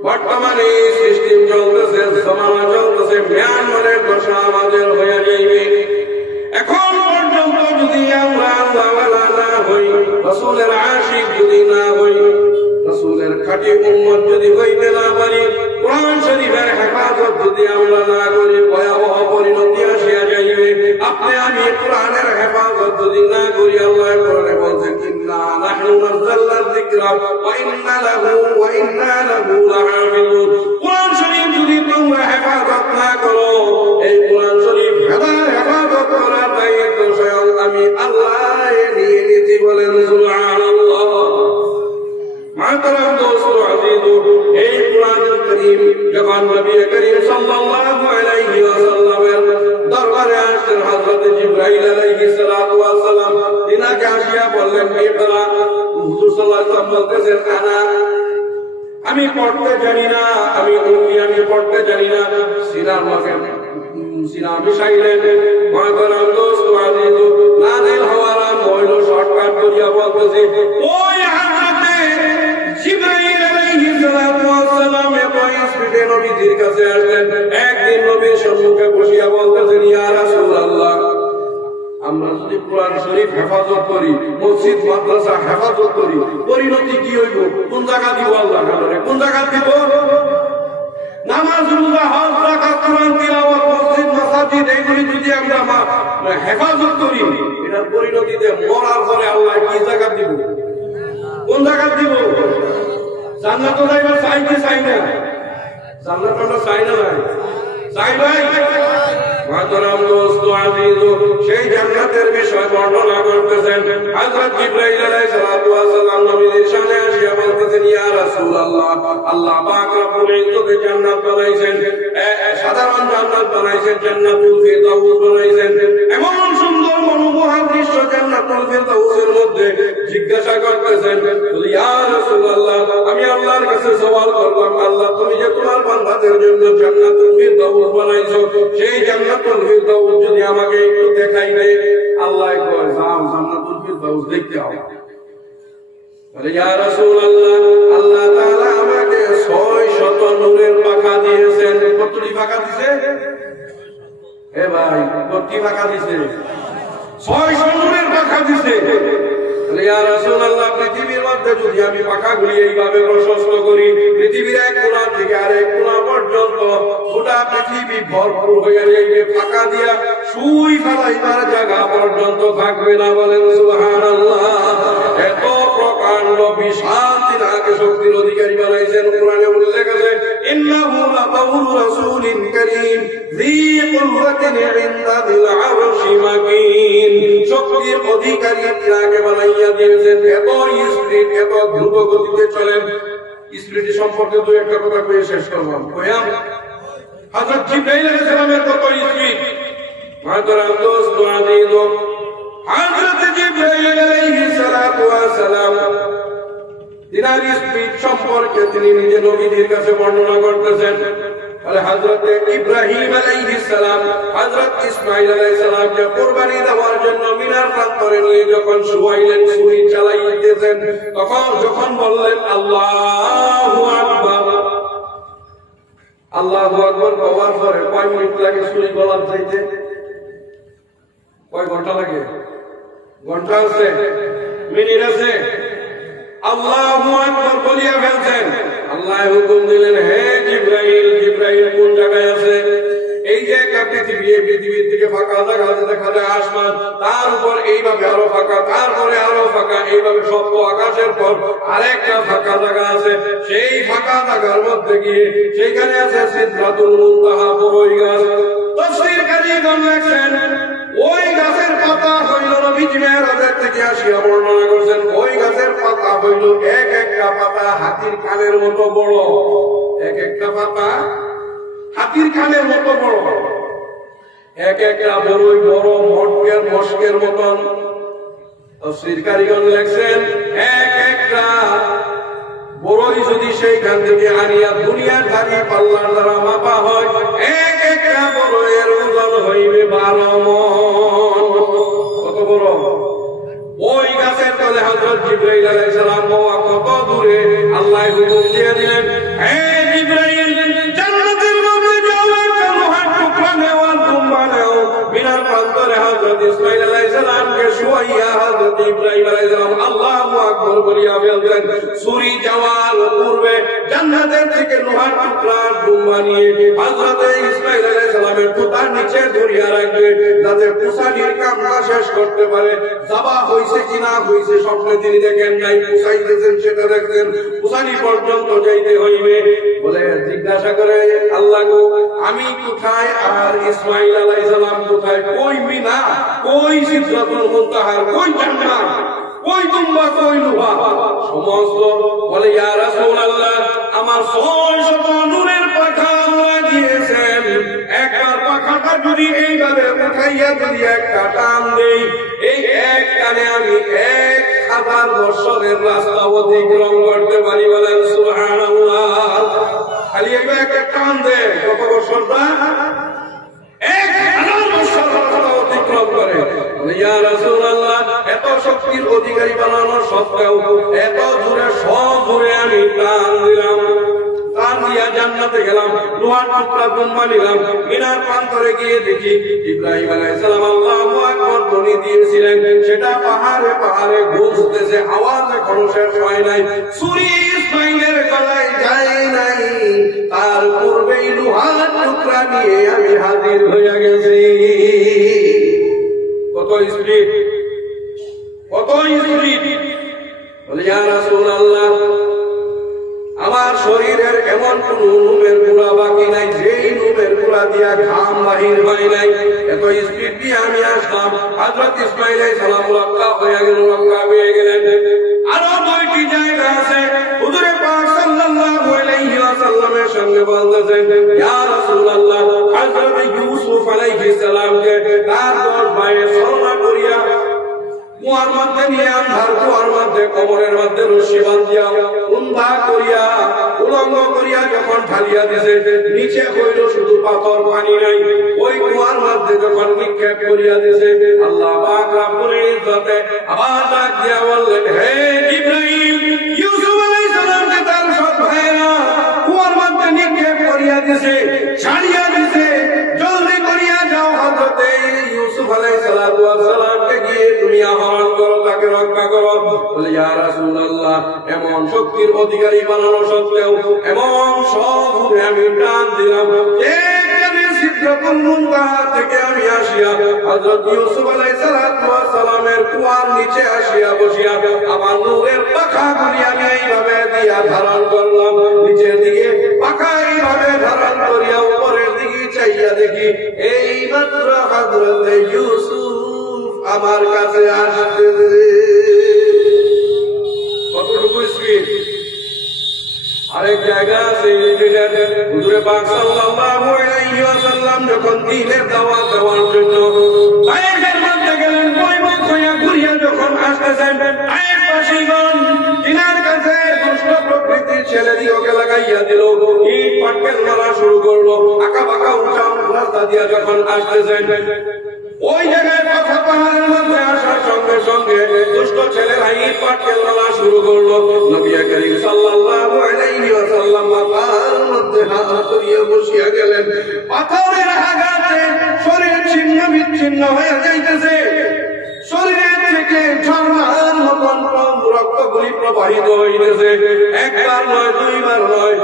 বর্তমানে সিস্টেম চলতেছে, সমাজ চলতেছে, মিয়ানমারের দশা আমাদের হয়ে যাইবে। এখন পর্যন্ত যদি আমরা আল্লাহওয়ালা না হই, রাসূলের আশিক যদি না হই, রাসূলের খাঁটি উম্মত যদি হইতে না পারি, কোরআন শরীফের হেফাজত যদি আমরা না করি, ভয়াবহ পরিণতি আসিয়া যাইবে। আপনি আমি কোরআনের হেফাজত যদি না করি, আল্লাহ কোরআনে বলছেন, ইন্না নাহনু নাযালনা যিকরা ওয়া ইন্না লাহু লাহাফিজুন। কোরআন শরীফ যদি তোমরা হেফাজত না করো, এই কোরআন শরীফ হেফাজত করার দায়িত্ব স্বয়ং আমি আল্লাহ নিয়ে নিয়েছি, বলেন সুবহানাল্লাহ। মাহতারাম দোস্ত আজিজ, এই কোরআনুল কারীম যখন নবী করিম সাল্লাল্লাহু আলাইহি ওয়াসাল্লামের দরবারে আসেন, হযরত জিবরাইল আলাইহিস সালাতু ওয়াস সালাম তিনাকে আসিয়া বললেন, ইকরা। হুজুর সাল্লাল্লাহু আলাইহি ওয়াসাল্লাম বলতেছেন, আমি পড়তে জানি না, আমি পড়তে জানি না। সিনার মাঝে সিনা মিশাইলেন। মাহতারাম দোস্ত আজিজ, নাজিল হওয়ার মহিলা শর্টকাট করিয়া বলতেছে, ওই হযরতে জিবরাইল আলাইহিস সালাতু ওয়াস সালাম এত স্পিডে নবীজির কাছে আসলেন। একদিন নবীর সম্মুখে বসিয়া বলতেছেন, ইয়া রাসূলুল্লাহ, আমরা যদি কোরআন শরীফ হেফাজত করি, মসজিদ মাদ্রাসা হেফাজত করি, পরিণতি কি হইব? কোন জায়গা দিব আল্লাহ? কোন জায়গা দিব? নামাজ, রোজা, হজ, যাকাত, কোরআন তিলাওয়াত, মসজিদ মাসাজিদ এইগুলি যদি আমরা হেফাজত করি, এটার পরিণতিতে মরার পরে আল্লাহ কি জায়গা দিব? কোন জায়গা দিব? জান্নাত যাইবার চাই কি চাই না? জান্নাত আমরা চাই না, চাই ভাই। মাহতারাম দোস্ত আজিজ, সেই জান্নাতের বিষয় বর্ণনা করতেছেন। হযরত জিবরাইল আলাইহিস সালাতু ওয়াস সালাম নবীর সামনে আসিয়া বলতেছেন, ইয়া রাসূলুল্লাহ, আল্লাহ পাক রব্বুল ইজ্জতে জান্নাত বানাইছেন, সাধারণ জান্নাত বানাইছেন, জান্নাতুল ফিরদাউস বানাইছেন। এমন সুন্দর মনোমোহা দৃশ্য জান্নাতুল ফিরদাউসের মধ্যে। জিজ্ঞাসা করতেছেন, ইয়া রাসূলুল্লাহ, আমি আল্লাহর কাছে সওয়াল করলাম, আল্লাহ তুমি যে তোমার বান্দাদের জন্য জান্নাতুল ফিরদাউস বানাইছো, সেই জান্নাতুল ফিরদাউস যদি আমাকে একটু দেখাইবে। আল্লাহ কয়, যাও জান্নাতুল ফিরদাউস দেখতে আও। বলে, ইয়া রাসূলুল্লাহ, আল্লাহ তাআলা আমাকে 600 নূরের পাখা দিয়েছেন। কতটি পাখা দিছে? এ ভাই, কতটি পাখা দিছে? 600 নূরের পাখা দিছে। ইয়া রাসূলুল্লাহ, পৃথিবীর মধ্যে যদি আমি পাখাগুলি এইভাবে প্রশস্ত করি, পৃথিবীর এক কোণা থেকে আরেক কোণা পর্যন্ত গোটা পৃথিবী ভরপুর হয়ে যাইবে, পাখা দিয়া সুই ফেলাইবার জায়গা পর্যন্ত থাকবে না। বলেন সুবহানাল্লাহ। এত প্রকাণ্ড বিশাল তিনাকে শক্তির অধিকারী বানাইছেন। কোরআনে উল্লেখ আছে, ইন্নাহু লাকাউলু রাসূলিন কারীম যী কুওয়াতিন ইনদা যিল আরশি মাকিন। শক্তির অধিকারী তিনাকে বানাইয়া দিয়েছেন। এত স্পিড, এত দ্রুত গতিতে চলেন। স্পিড সম্পর্কে দুই একটা কথা কয়ে শেষ করলাম। কইয়াম হযরত জিবরাইল আলাইহিস সালামের কত স্পিড। মাহতারাম দোস্ত আজিজ, হযরত জিবরাইল আলাইহিস সালাতু ওয়াস সালাম তিনার স্পিড সম্পর্কে তিনি নিজে নবীদের কাছে বর্ণনা করতেছেন। হযরত ইব্রাহিম আলাইহিস সালাম হযরত ইসমাঈল আলাইহিস সালামকে কুরবানি দেওয়ার জন্য মিনার প্রান্তরে নিয়ে যখন শুয়াইলেন, ছুরি চালাইতেছেন, যখন বললেন আল্লাহু আকবার, আল্লাহু আকবার বলার পরে কয় মিনিট লাগে ছুরি গলার যাইতে? কয় ঘন্টা লাগে? ঘন্টা আছে, মিনিট আছে। আল্লাহু আকবার বলিয়া ফেলছেন। আল্লাহ হুকুম দিলেন, হে জিবরাইল, জিবরাইল কোন জায়গায় আছে? এই যে একটা পৃথিবী, এই পৃথিবীর থেকে ফাঁকা জায়গা দেখা যায় আসমান, তার উপর এইভাবে আরো ফাঁকা, তারপরে আরো ফাঁকা, এইভাবে সপ্ত আকাশের পর আরেকটা ফাঁকা জায়গা আছে। সেই ফাঁকা জায়গার মধ্যে গিয়ে সেখানে আছে সিদরাতুল মুনতাহা, বড়ই গাছ। তাফসীরকারীগণ লেখেন, ওই গাছের পাতা হইল, নবীজি মেরাজের থেকে আসিয়া বর্ণনা করছেন, ওই গাছের পাতা হইল এক একটা পাতা হাতির কানের মতো বড়। এক একটা পাতা হাতির কানের মতো বড়, এক একটা বড়ই বড় মশকের মতন। তাফসীরকারীগণ লেখছেন, এক একটা বড়ই যদি সেইখান থেকে আনিয়া দুনিয়ার দাড়ি পাল্লার দ্বারা মাপা হয়, এক একটা বড়ের ওজন হইবে 12 মণ। কত বড়? ওই গাছের তলে হযরত জিবরাইল আলাইহিস সালাম কত দূরে আল্লাহ হুকুম দিয়ে দিলেন, হে জিবরাইল, জান্নাতের মধ্যে যাও, একটা লোহার টুকরা নেও, তোমরা নেও। মিনার প্রান্তরে হযরত ইসমাঈল আলাইহিস সালামকে শুয়াইয়া হযরত ইব্রাহিম আলাইহিস সালাম আল্লাহু আকবার বলিয়া ফেললেন। ছুরি যাওয়ার পূর্বে জান্নাতের থেকে লোহার টুকরা তোমরা নিয়ে হযরত ইসমাঈল আলাইহিস সালামের টুটার নিচে ধরিয়া রাখবে, যাতে কুসানির কামটা শেষ করতে পারে। যাবা হইছে কিনা হইছে স্বপ্নে তিনি দেখেন নাই, কুসাইতেছেন সেটা দেখছেন, কুসানি পর্যন্ত যাইতে হইবে। বলে জিজ্ঞাসা করে, আল্লাহ গো, আমি কোথায় আর ইসমাঈল আলাইহিস সালাম কোথায়? কই মিনা, কই সিদরাতুল মুনতাহার, কই জান্নাত, কই তোমরা, কই লোহা? সমস্ত বলে, ইয়া রাসূলুল্লাহ, আমার 600 নূরের পাখা আল্লাহ দিয়েছেন। একবার পাখাটা যদি এইভাবে উঠাইয়া যদি একটা টান দেই, এই এক টানে আমি 1000 বছরের রাস্তা অতিক্রম করতে পারি। বলেন সুবহানাল্লাহ। খালি এইভাবে একটা টান দেয়, কত বছরটা? 1000 বছর রাস্তা অতিক্রম করে। ইয়া রাসূলুল্লাহ, এত শক্তির অধিকারী বানানোর সত্ত্বেও এত দূরে, সব দূরে আমি টান দিলাম, টান দিয়া জান্নাতে গেলাম, লোহার টুকরা তোমরা নিলাম। মিনার প্রান্তরে গিয়ে দেখি ইব্রাহিম আলাইহিস সালাম আল্লাহু আকবার ধ্বনি দিয়েছিলেন, সেটা পাহাড়ে পাহাড়ে গূঁজতেছে, আওয়াজ এখনো শেষ হয় নাই। ছুরি ইসমাঈলের গলায় যায় নাই, তার পূর্বেই লোহার টুকরা নিয়ে আমি হাজির হয়ে গেছি। কত স্পিড, কত স্পিড! বলে, ইয়া রাসূলুল্লাহ, আমার শরীরের এমন কোন নুমের গুড়া বাকি নাই যেই নুমের গুড়া দিয়া ঘাম বাহির হয় নাই। এত স্পিড দিয়ে আমি আসলাম। হযরত ইসমাঈল আলাইহিস সালাম মক্কা হয়ে গেলেন, মক্কা হয়ে গেলেন। আরো 2টি জায়গা আছে। হুজুরে পাক সাল্লাল্লাহু আলাইহি ওয়াসাল্লামের সঙ্গে বলতেছেন, ইয়া রাসূলুল্লাহ, হযরত ইউসুফ আলাইহিস সালামকে তার 10 ভাইয়ের স্মরণ করিয়া কুয়ার মধ্যে নিয়ে, আন্ধার কুয়ার মধ্যে কবরের মধ্যে রশি বাঁধিয়া উন্ধা করিয়া উলঙ্গ করিয়া যখন ঢালিয়া দিছে, নিচে হইল শুধু পাথর, পানি নাই। ওই কুয়ার মধ্যে যখন নিক্ষেপ করিয়া দিছে, আল্লাহ পাক রব্বুল ইজ্জতে আবার ডাক দিয়া বললেন, হে জিবরাইল, ইউসুফ আলাইহিস সালামকে তার সব ভাইয়েরা রক্ষা করো। বলে ইয়া রাসূলুল্লাহ, এমন শক্তির অধিকারী বানানো সত্ত্বেও এমন সব আমি টান দিলাম, এখানে সিদরাতুল মুনতাহা থেকে আমি আসিয়া হযরত ইউসুফ আলাইহিস সালামের কুয়ার নিচে আসিয়া বসিয়া আমার নূরের পাখাগুলি আমি এইভাবে দিয়া ধারণ করলাম। নিচের দিকে পাখা এইভাবে ধারণ করিয়া উপরের দিকে চাইয়া দেখি এই মাত্র হযরত ইউসুফ আমার কাছে আসতেছে। কতটুকু স্পিড! আরেক জায়গা আছে হুজুরে পাক সাল্লাল্লাহু আলাইহি ওয়াসাল্লাম যখন দ্বীনের দাওয়াত দেওয়ার জন্য তায়েফের মধ্যে গেলেন, বৈমুখ হইয়া ঘুরিয়া যখন আসতেছেন, তায়েফবাসীগণ তিনার কাছে দুষ্ট প্রকৃতির ছেলেদিওকে লাগাইয়া দিল, ইট পাটকেল মারা শুরু করলো। আঁকা বাঁকা উঁচা রাস্তা দিয়া যখন আসতেছেন, ওই জায়গায় কথা পাহাড়ের মধ্যে আসার সঙ্গে সঙ্গে দুষ্ট ছেলেরা ইট পাটকেল মারা শুরু করলো। নবী করিম সাল্লাল্লাহু আলাইহি ওয়াসাল্লাম মাথার মধ্যে হাত করিয়া বসিয়া গেলেন। পাথরের আঘাতে শরীর ছিন্ন বিচ্ছিন্ন হয়ে যাইতেছে, শরীরের থেকে ঝর্ণার মতন রক্তগুলি প্রবাহিত হইতেছে। একবার নয়, দুইবার নয়,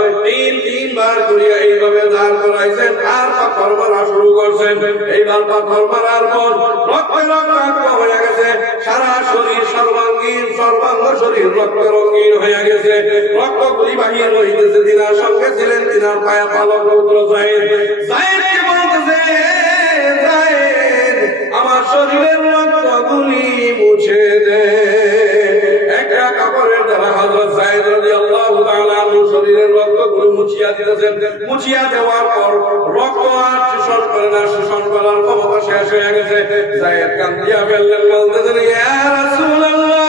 তিনবার করিয়া এইভাবে দাঁড় করাইছেন আর পাথর মারা শুরু করছেন। এইবার পাথর মারার পর রক্তে রক্তাক্ত হয়ে গেছে, সারা শরীর সর্বাঙ্গ শরীর রক্তে রঙিন হয়ে গেছে, রক্তগুলি বাহির হইতেছে। তিনার সঙ্গে ছিলেন তিনার পায়া পালক পুত্র যায়েদ। যায়েদকে বলতেছে, যায়েদ আমার শরীরের রক্তগুলি মুছে দে। একটা কাপড়ের দ্বারা হযরত যায়েদ রাদিয়াল্লাহু তাআলা আনহু শরীরের রক্তগুলো মুছিয়া দিতেছেন। মুছিয়া দেওয়ার পর রক্ত আর শোষণ করে না, শোষণ করার ক্ষমতা শেষ হয়ে গেছে। যায়েদ কান্দিয়া ফেললেন, বলতেছেন, ইয়া রাসূলুল্লাহ,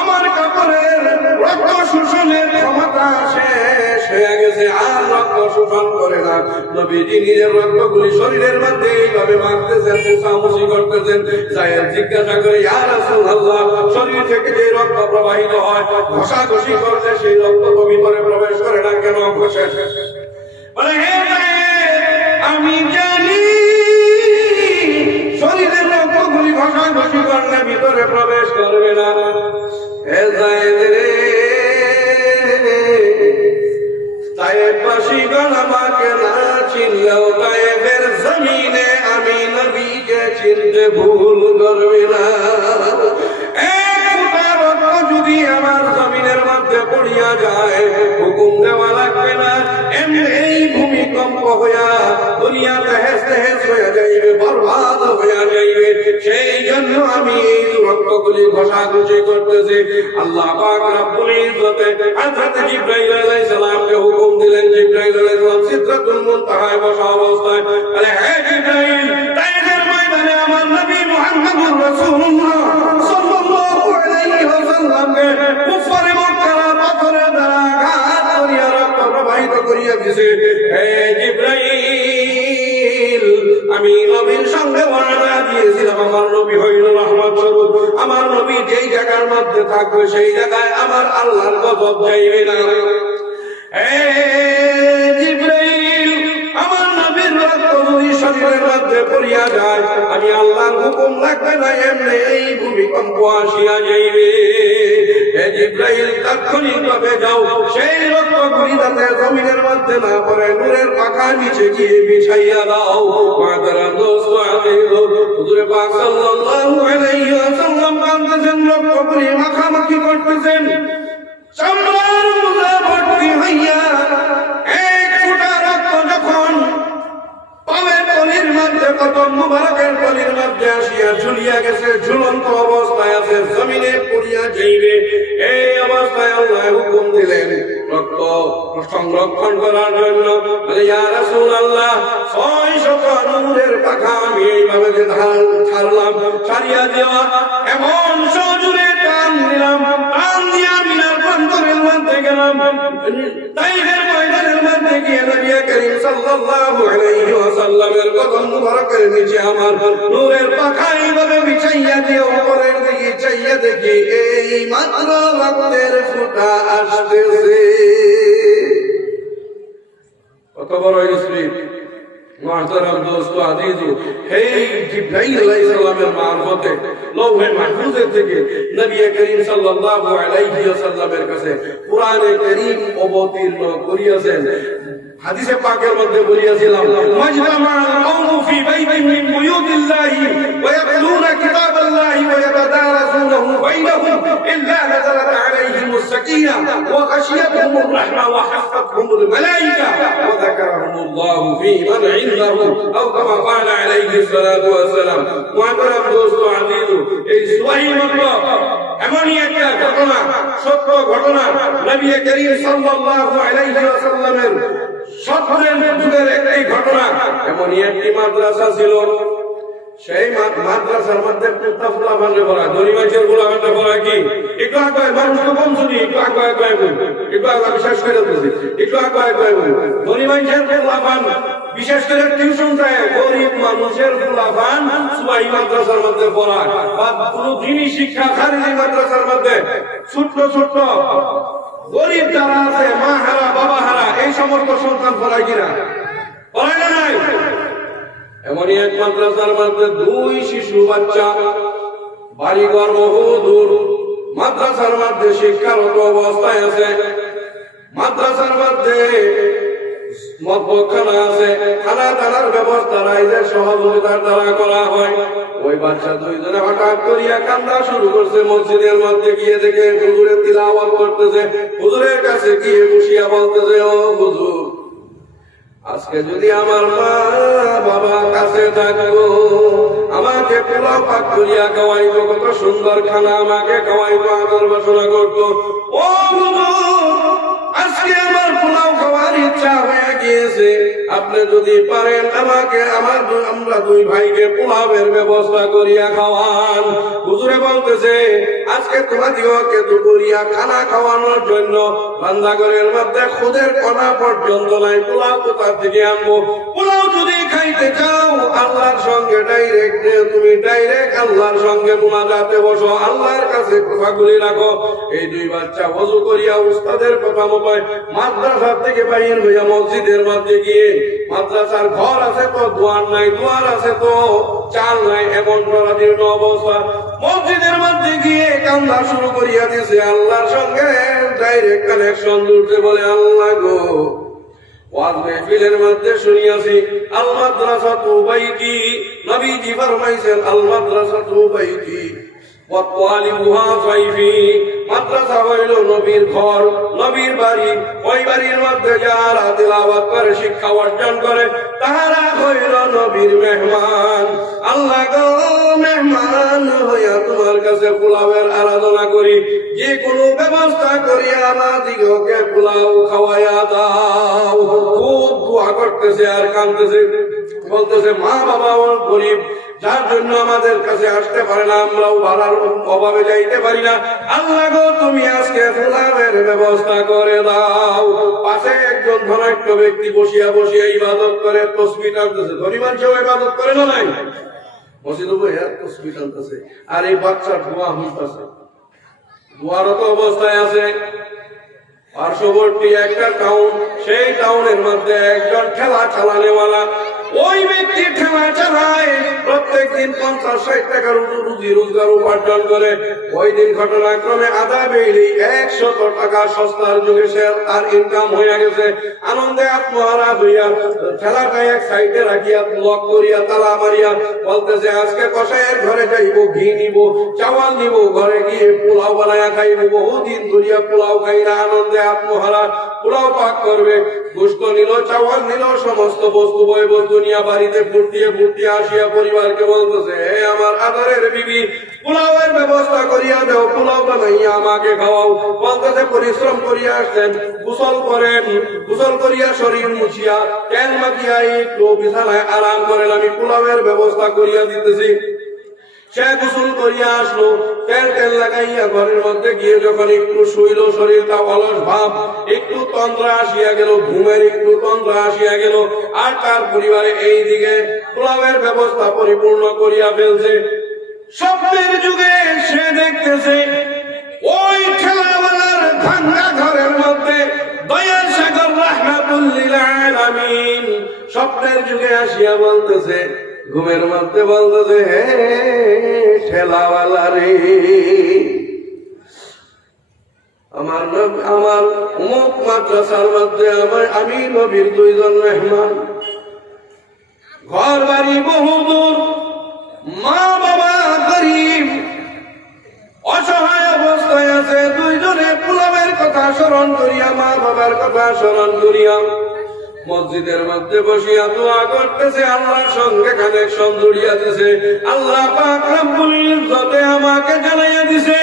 আমার কাপড়ের রক্ত শোষণের ক্ষমতা শেষ হয়ে গেছে, আর রক্ত শোষণ করে না। নবীজি নিজের রক্তগুলি শরীরের মধ্যে এইভাবে মাখতেছেন, মুছামুছি করতেছেন। যায়েদ জিজ্ঞাসা করে, ইয়া রাসূলুল্লাহ, শরীর থেকে যে রক্ত প্রবাহিত হয়, ঘষাঘষি করলে সেই রক্ত তো ভিতরে প্রবেশ করে না, কেন ঘষে? বলে, হে যায়েদ, আমি জানি শরীরের রক্তগুলি ঘষাঘষি করলে ভিতরে প্রবেশ করবে না। হে যায়েদ রে, তায়েফবাসীগণ আমাকে না চিনলেও তায়েফের জমিনে আমি নবীকে চিনতে ভুল করবে না। এক ফোঁটা রক্ত যদি আমার জমিনের মধ্যে পড়িয়া যায়, হুকুম দেওয়া লাগবে না, এমনি ভূমিকম্প হইয়া দুনিয়া তেহেস তেহেস হয়ে যাইবে, বরবাদ হইয়া যাইবে। সেই জন্য আমি এই রক্তগুলি ঘষাঘষি করতেছি। আল্লাহ পাক রব্বুল ইজ্জত হযরত জিবরাইল আলাইহিস সালামকে হুকুম দিলেন। জিবরাইল আলাইহিস সালাম সিদরাতুল মুনতাহায় বসা অবস্থায় বলে, হে জিবরাইল, তায়েফের ময়দানে আমার নবী মুহাম্মদুর রাসূলুল্লাহ সাল্লাল্লাহু আলাইহি ওয়াসাল্লামকে কুফারে মক্কার পাথরের দ্বারা আঘাত করিয়া রক্ত প্রবাহিত করিয়া দিয়েছে। হে জিবরাইল, আমি নবীর সঙ্গে ওয়াদা দিয়েছিলাম, আমার নবী হইল রহমত স্বরূপ। আমার নবী যেই জায়গার মধ্যে থাকবে সেই জায়গায় আমার আল্লাহর গজব যাইবে না। হে জিবরাইল, আমার নবীর রক্ত যদি শরীরের মধ্যে পড়িয়া যায়, আমি আল্লাহর হুকুম লাগবে না, এমনি এই ভূমিকম্প আসিয়া যাইবে। হে জিবরাইল, তাৎক্ষণিকভাবে যাও, সেই রক্তগুলি যাতে জমিনের মধ্যে না পড়ে নূরের পাখা নিচে গিয়ে বিছাইয়া দাও। মাদারা দোস্ত আলাইহি হুজুরে পাক সাল্লাল্লাহু আলাইহি ওয়াসাল্লাম কাঁদতেছেন, রক্তগুলি মাখামাখি করতেছেন। চামড়ার মুজা ভর্তি হইয়া এক ফোঁটা রক্ত যখন পাবের কলির মধ্যে, কত মুবারকের কলির মধ্যে আসিয়া ঝুলিয়া গেছে, ঝুলন্ত অবস্থায় আছে, জমিনে পড়িয়া যাইবে। এই অবস্থায় আল্লাহ হুকুম দিলেন রক্ত সংরক্ষণ করার জন্য। ইয়া রাসূলুল্লাহ, 600 নূরের পাখা আমি এইভাবে যে ছাড়লাম, ছাড়িয়া দেওয়া এমন সজোরে টান দিলাম, টান দিয়া মিনার প্রান্তরের মধ্যে গেলাম। তাইফের ময়দানের মধ্যে গিয়ে নবী করিম সাল্লাল্লাহু আলাইহি ওয়াসাল্লামের কদম মুবারকের নিচে আমার নূরের পাখা এইভাবে বিছাইয়া দিয়ে উপরের দিকে চাইয়া দেখি এই মাত্র রক্তের ফোঁটা আসতেছে। কত বড় স্পিড! মুহতারাম দোস্ত আজিজ, এই জিবরাইল আলাইহিস সালামের মারফতে লৌহে মাহফুজ থেকে নবী করিম সাল্লাল্লাহু আলাইহি ওয়াসাল্লামের কাছে কুরআনে কারীম অবতীর্ণ করিয়াছেন। হাদিসে পাকের মধ্যে বলিয়াছিলাম, মাজমাআল কওমু ফি বাইতিন মিন বুয়ুতিল্লাহি ওয়া ইয়াতলুনা কিতাবাল্লাহি ওয়া ইয়াতাদারাসুনাহু বাইনাহুম ইল্লা নাযালাত আলাইহিমুস সাকিনাহ ওয়া গাশিয়াতুহুমুর রাহমা ওয়া হাফাতহুমুল মালায়েকা ওয়া যাকারাহুমুল্লাহু ফি মান ইনদাহু আও কামা ক্বালা আলাইহি সাল্লাতু ওয়া সালাম। মুহতারাম দোস্ত আজিজ, এই সহিহ মতলব এমনই একটা ঘটনা, সত্য ঘটনা, নবী করিম সাল্লাল্লাহু আলাইহি ওয়াসাল্লামের সত্রের যুগের একটি ঘটনা। এমনই একটি মাদ্রাসা ছিল, সেই মাদ্রাসার মধ্যে কুত্তাফুলা ভাঙে পড়া, গরিমাচের গুলা ভাঙে পড়া কি একটু আগে মানুষ তো কম শুনি, একটু আগে একটু আগে বিশ্বাস করে দিচ্ছি, একটু আগে গরিমাচের গুলাফান, বিশেষ করে টিউশন যায় গরিব মানুষের গুলাফান সুবাই মাদ্রাসার মধ্যে পড়া বা কোনো দিনই শিক্ষা খারিজি মাদ্রাসার মধ্যে ছোট্ট ছোট্ট গরিব যারা আছে, মা হারা বাবা হারা, এই সমস্ত সন্তান পড়ায় কিনা পড়ায় না নাই? এমনই এক মাদ্রাসার মধ্যে দুই শিশু বাচ্চা, বাড়িঘর বহু দূর, মাদ্রাসার মধ্যে শিক্ষারত অবস্থায় আছে। মাদ্রাসার মধ্যে মতখানা আছে, খানা দানার ব্যবস্থা রাইজের সহযোগিতার দ্বারা করা হয়। ওই বাচ্চা দুইজনে হঠাৎ করিয়া কান্না শুরু করছে। মসজিদের মধ্যে গিয়ে দেখে হুজুরে তিলাওয়াত করতেছে, হুজুরের কাছে গিয়ে বসিয়া বলতেছে, ও হুজুর, আজকে যদি আমার মা বাবা কাছে থাকতো, আমাকে পোলাও পাক করিয়া খাওয়াইতো, কত সুন্দর খানা আমাকে খাওয়াইতো, আদর বাসনা করতো। ও আজকে আমার পোলাও খাওয়ার ইচ্ছা হয়ে গিয়েছে, আপনি যদি পারেন আমাকে আমরা দুই ভাইকে পোলাওয়ের ব্যবস্থা করিয়া খাওয়ান। হুজুরে বলতেছে, আজকে তোমাদিগকে দুপুরিয়া খানা খাওয়ানোর জন্য বান্দাঘরের মধ্যে খুদের কণা পর্যন্ত নাই, পোলাও কোথা থেকে আনবো? পোলাও যদি খাইতে চাও আল্লাহর সঙ্গে তুমি ডাইরেক্ট আল্লাহর সঙ্গে মুনাজাতে বসো, আল্লাহর কাছে কথাগুলি রাখো। এই দুই বাচ্চা ওযু করিয়া উস্তাদের কথা মতো মাদ্রাসা থেকে বাইর হইয়া মসজিদের মধ্যে গিয়ে, মাদ্রাসার ঘর আছে তো দুয়ার নাই, দুয়ার আছে তো চাল নাই, এমন জরাজীর্ণ অবস্থা। মসজিদের মধ্যে গিয়ে কান্না শুরু করিয়া দিয়েছে, আল্লাহর সঙ্গে ডাইরেক্ট কানেকশন জুড়তে বলে, আল্লাহ গো, ওয়াজ মাহফিলের মধ্যে শুনিয়াছি আল মাদ্রাসাতু বাইতি, নবীজি ফরমাইছেন আল মাদ্রাসাতু বাইতি ওয়া তালিবুহা সাইফি, মাদ্রাসা হইল নবীর ঘর, নবীর বাড়ি। ওই বাড়ির মধ্যে যারা তিলাওয়াত করে, শিক্ষা অর্জন করে, তাহারা হইল নবীর মেহমান। আল্লাহ গো, মেহমান হইয়া তোমার কাছে পোলাওয়ের আরাধনা করি, যে কোনো ব্যবস্থা করিয়া আমাদিগকে পোলাও খাওয়াইয়া দাও। খুব দোয়া করতেছে আর কাঁদতেছে, বলতেছে, মা বাবা গরিব, যার জন্য আমাদের কাছে আসতে পারে না, আমরাও ভাড়ার অভাবে যাইতে পারি না। আল্লাহ গো, তুমি আজকে পোলাওয়ের ব্যবস্থা করে দাও। পাশে একজন ধনাঢ্য ব্যক্তি বসিয়া বসিয়া ইবাদত করে, তসবিহ টানতেছে। ধনী মানুষও ইবাদত করে না নাই, মসজিদে বসে তসবিহ টানতেছে, আর এই বাচ্চার দোয়া হইতেছে, দোয়ারত অবস্থায় আছে। পার্শ্ববর্তী একটা টাউন, সেই টাউনের মধ্যে একজন ঠেলা চালানেওয়ালা, ওই ব্যক্তি ঠেলা চালায়, প্রত্যেক দিন 50-60 টাকার রুজি রোজগার উপার্জন করে। ওই দিন ঘটনাক্রমে আদা বেইলি 100 টাকা সস্তার যুগে সে তার ইনকাম হয়ে গেছে। আনন্দে আত্মহারা হইয়া ঠেলাটা এক সাইডে রাখিয়া লক করিয়া তালা মারিয়া বলতেছে, আজকে কসাইয়ের ঘরে যাইব, ঘি নিব, চাওয়াল নিব, ঘরে গিয়ে পোলাও বানায়া খাইব। বহুদিন ধরিয়া পোলাও খাই না, আনন্দে আত্মহারা পোলাও পাক করবে। গোশত নিল, চাওয়াল নিল, সমস্ত বস্তু বয় বস্তু নিয়ে বাড়িতে ফুটিয়ে ফুটিয়ে আসিয়া পরিবারকে বলতেছে, হে আমার আদরের বিবি, পোলাওয়ের ব্যবস্থা করিয়া দাও, পোলাও বানাইয়া আমাকে খাওয়াও। বলতেছে, পরিশ্রম করিয়া আসছেন, গোসল করেন, গোসল করিয়া শরীর মুছিয়া তেল মাখিয়া একটু বিছানায় আরাম করেন, আমি পোলাওয়ের ব্যবস্থা করিয়া দিতেছি। সে গোসল করিয়া আসলো, তেল লাগাইয়া ঘরের মধ্যে গিয়ে যখন একটু শুইল, শরীরটা অলস ভাব, একটু তন্দ্রা আসিয়া গেল, ঘুমের একটু তন্দ্রা আসিয়া গেল। আর তার পরিবারে এই দিকে পোলাওয়ের ব্যবস্থা পরিপূর্ণ করিয়া ফেলছে। স্বপ্নের যুগে সে দেখতেছে ওই ঠেলাওয়ালার ভাঙ্গা ঘরের মধ্যে দয়ার সাগর রাহমাতুল লিল আলামিন স্বপ্নের যুগে আসিয়া বলতেছে, ঘুমের মধ্যে বলতেছে, হে ঠেলাওয়ালা রে, আমার অমুক মাদ্রাসার মধ্যে আমি নবীর 2 জন মেহমান, ঘর বাড়ি বহুদূর, মা বাবা গরিব, অসহায় অবস্থায় আছে, 2 জনে পোলাওয়ের কথা স্মরণ করিয়া, মা বাবার কথা স্মরণ করিয়া মসজিদের মধ্যে বসিয়া দোয়া করতেছে। আল্লাহর সঙ্গে কানেকশন জড়িয়া দিছে। আল্লাহ পাক রব্বুল ইজ্জতে আমাকে জানাইয়া দিছে,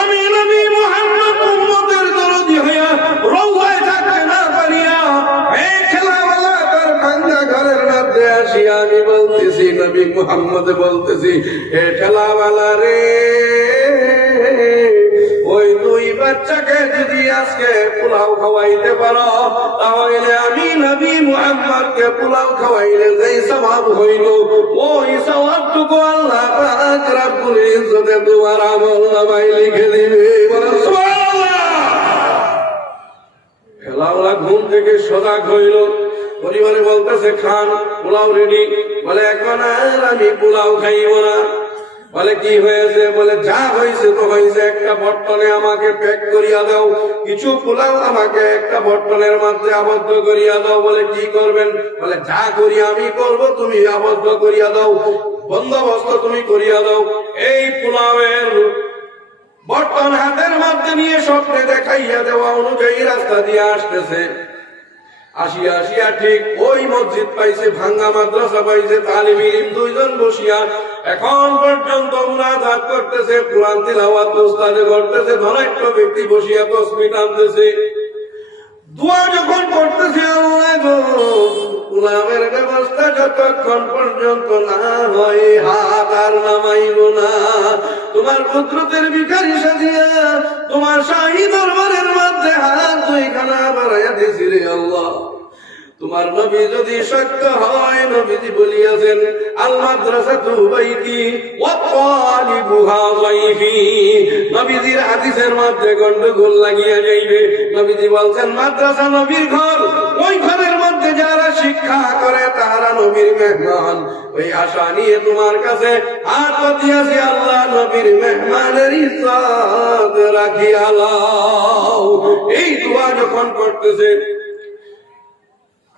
আমি নবী মুহাম্মদ উম্মতের দরদি হইয়া রওয়ায় থাকতে না পারিয়া এই খেলাওয়ালা তার ভাঙ্গা ঘরের মধ্যে আসিয়া আমি বলতেছি, নবী মুহাম্মদ বলতেছি, এ খেলাওয়ালা রে, ওই 2 বাচ্চাকে যদি আজকে পোলাও খাওয়াইতে পারো, তাহলে আমি নবী মুহাম্মদকে পোলাও খাওয়াইলে যেই সওয়াব হইল, ওই সওয়াবটুকু আল্লাহ পাক রব্বুল ইজ্জতে তোমার আমলনামায় লিখে দিবে। বলেন সুবহানাল্লাহ। খেলাওয়ালা ঘুম থেকে সজাগ হইল, পরিবারে বলতেছে, খান, পোলাও রেডি। বলে, এখন আর আমি পোলাও খাইব না। বলে, কি হয়েছে? বলে, যা হয়েছে তো হয়েছে, একটা বর্তনে আমাকে প্যাক করিয়া দাও, কিছু পোলাও আমাকে একটা বর্তনের মধ্যে আবদ্ধ করিয়া দাও। বলে, কি করবেন? বলে, যা করি আমি করব, তুমি আবদ্ধ করিয়া দাও, বন্দোবস্ত তুমি করিয়া দাও। এই পোলাওয়ের বর্তন হাতের মধ্যে নিয়ে স্বপ্নে দেখাইয়া দেওয়া অনুযায়ী রাস্তা দিয়ে আসতেছে। আসিয়া ঠিক ওই মসজিদ পাইছে, ভাঙ্গা মাদ্রাসা পাইছে, তালিম ইলম 2 জন বসিয়া এখন পর্যন্ত মুনাজাত করতেছে, কুরআন তিলাওয়াত উস্তাদে করতেছে, ধনাঢ্য ব্যক্তি বসিয়া তাসবিহ টানতেছে, দোয়া যখন করতেছে, আল্লাহ গো, পোলাওয়ের ব্যবস্থা যতক্ষণ পর্যন্ত না হয় হাত আর নামাইব না। তোমার কুদরতের ভিখারি সাজিয়া তোমার শাহী দরবারের মধ্যে হাত 2খানা বাড়াইয়া দিছি রে আল্লাহ। তোমার নবী যদি সত্য হয়, নবীজি বলিয়াছেন, আল মাদ্রাসাতু বাইতি ওয়া তালিবুহা যাইফি। নবীজির হাদিসের মধ্যে গন্ডগোল লাগিয়া যাইবে। নবীজি বলছেন, মাদ্রাসা নবীর ঘর, ওই ঘরের মধ্যে যারা শিক্ষা করে তারা নবীর মেহমান। ওই আশা নিয়ে তোমার কাছে হাত পাতিয়াছি, আল্লাহ নবীর মেহমানের ইজ্জত রাখিয়া লও। এই দোয়া যখন করতেছে,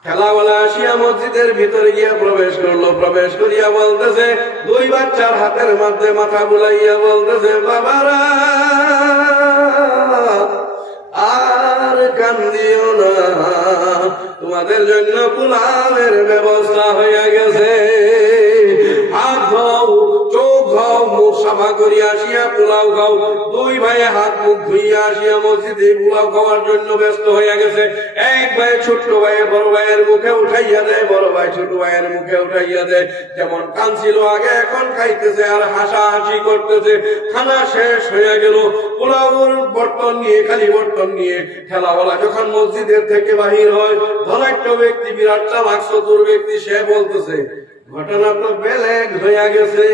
খেলাওয়ালা আসিয়া মসজিদের ভিতরে গিয়া প্রবেশ করলো। প্রবেশ করিয়া বলতেছে, 2 বাচ্চার হাতের মধ্যে মাথা বুলাইয়া বলতেছে, বাবারা আর কান্দিও না, তোমাদের জন্য পোলাওয়ের ব্যবস্থা হইয়া গেছে। হাত ধোও, চোখ ধোও, মুখ সাফা করিয়া আসিয়া পোলাও খাও। 2 ভাই হাত মুখ ধুইয়া আসিয়া মসজিদে পোলাও খাওয়ার জন্য ব্যস্ত হইয়া গেছে। এক ভাই ছোট্ট ভাই বড় ভাইয়ের মুখে উঠাইয়া দেয়, বড় ভাই ছোট ভাইয়ের মুখে উঠাইয়া দেয়। যেমন কাঁদছিল আগে, এখন খাইতেছে আর হাসাহাসি করতেছে। খানা শেষ হইয়া গেল, পোলাওর বর্তন নিয়ে, খালি বর্তন নিয়ে ঠেলাওয়ালা যখন মসজিদের থেকে বাহির হয়, ধনাঢ্য ব্যক্তি, বিরাট চালাক চতুর ব্যক্তি, সে বলতেছে, ঘটনা তো বেলেগ হইয়া গেছে,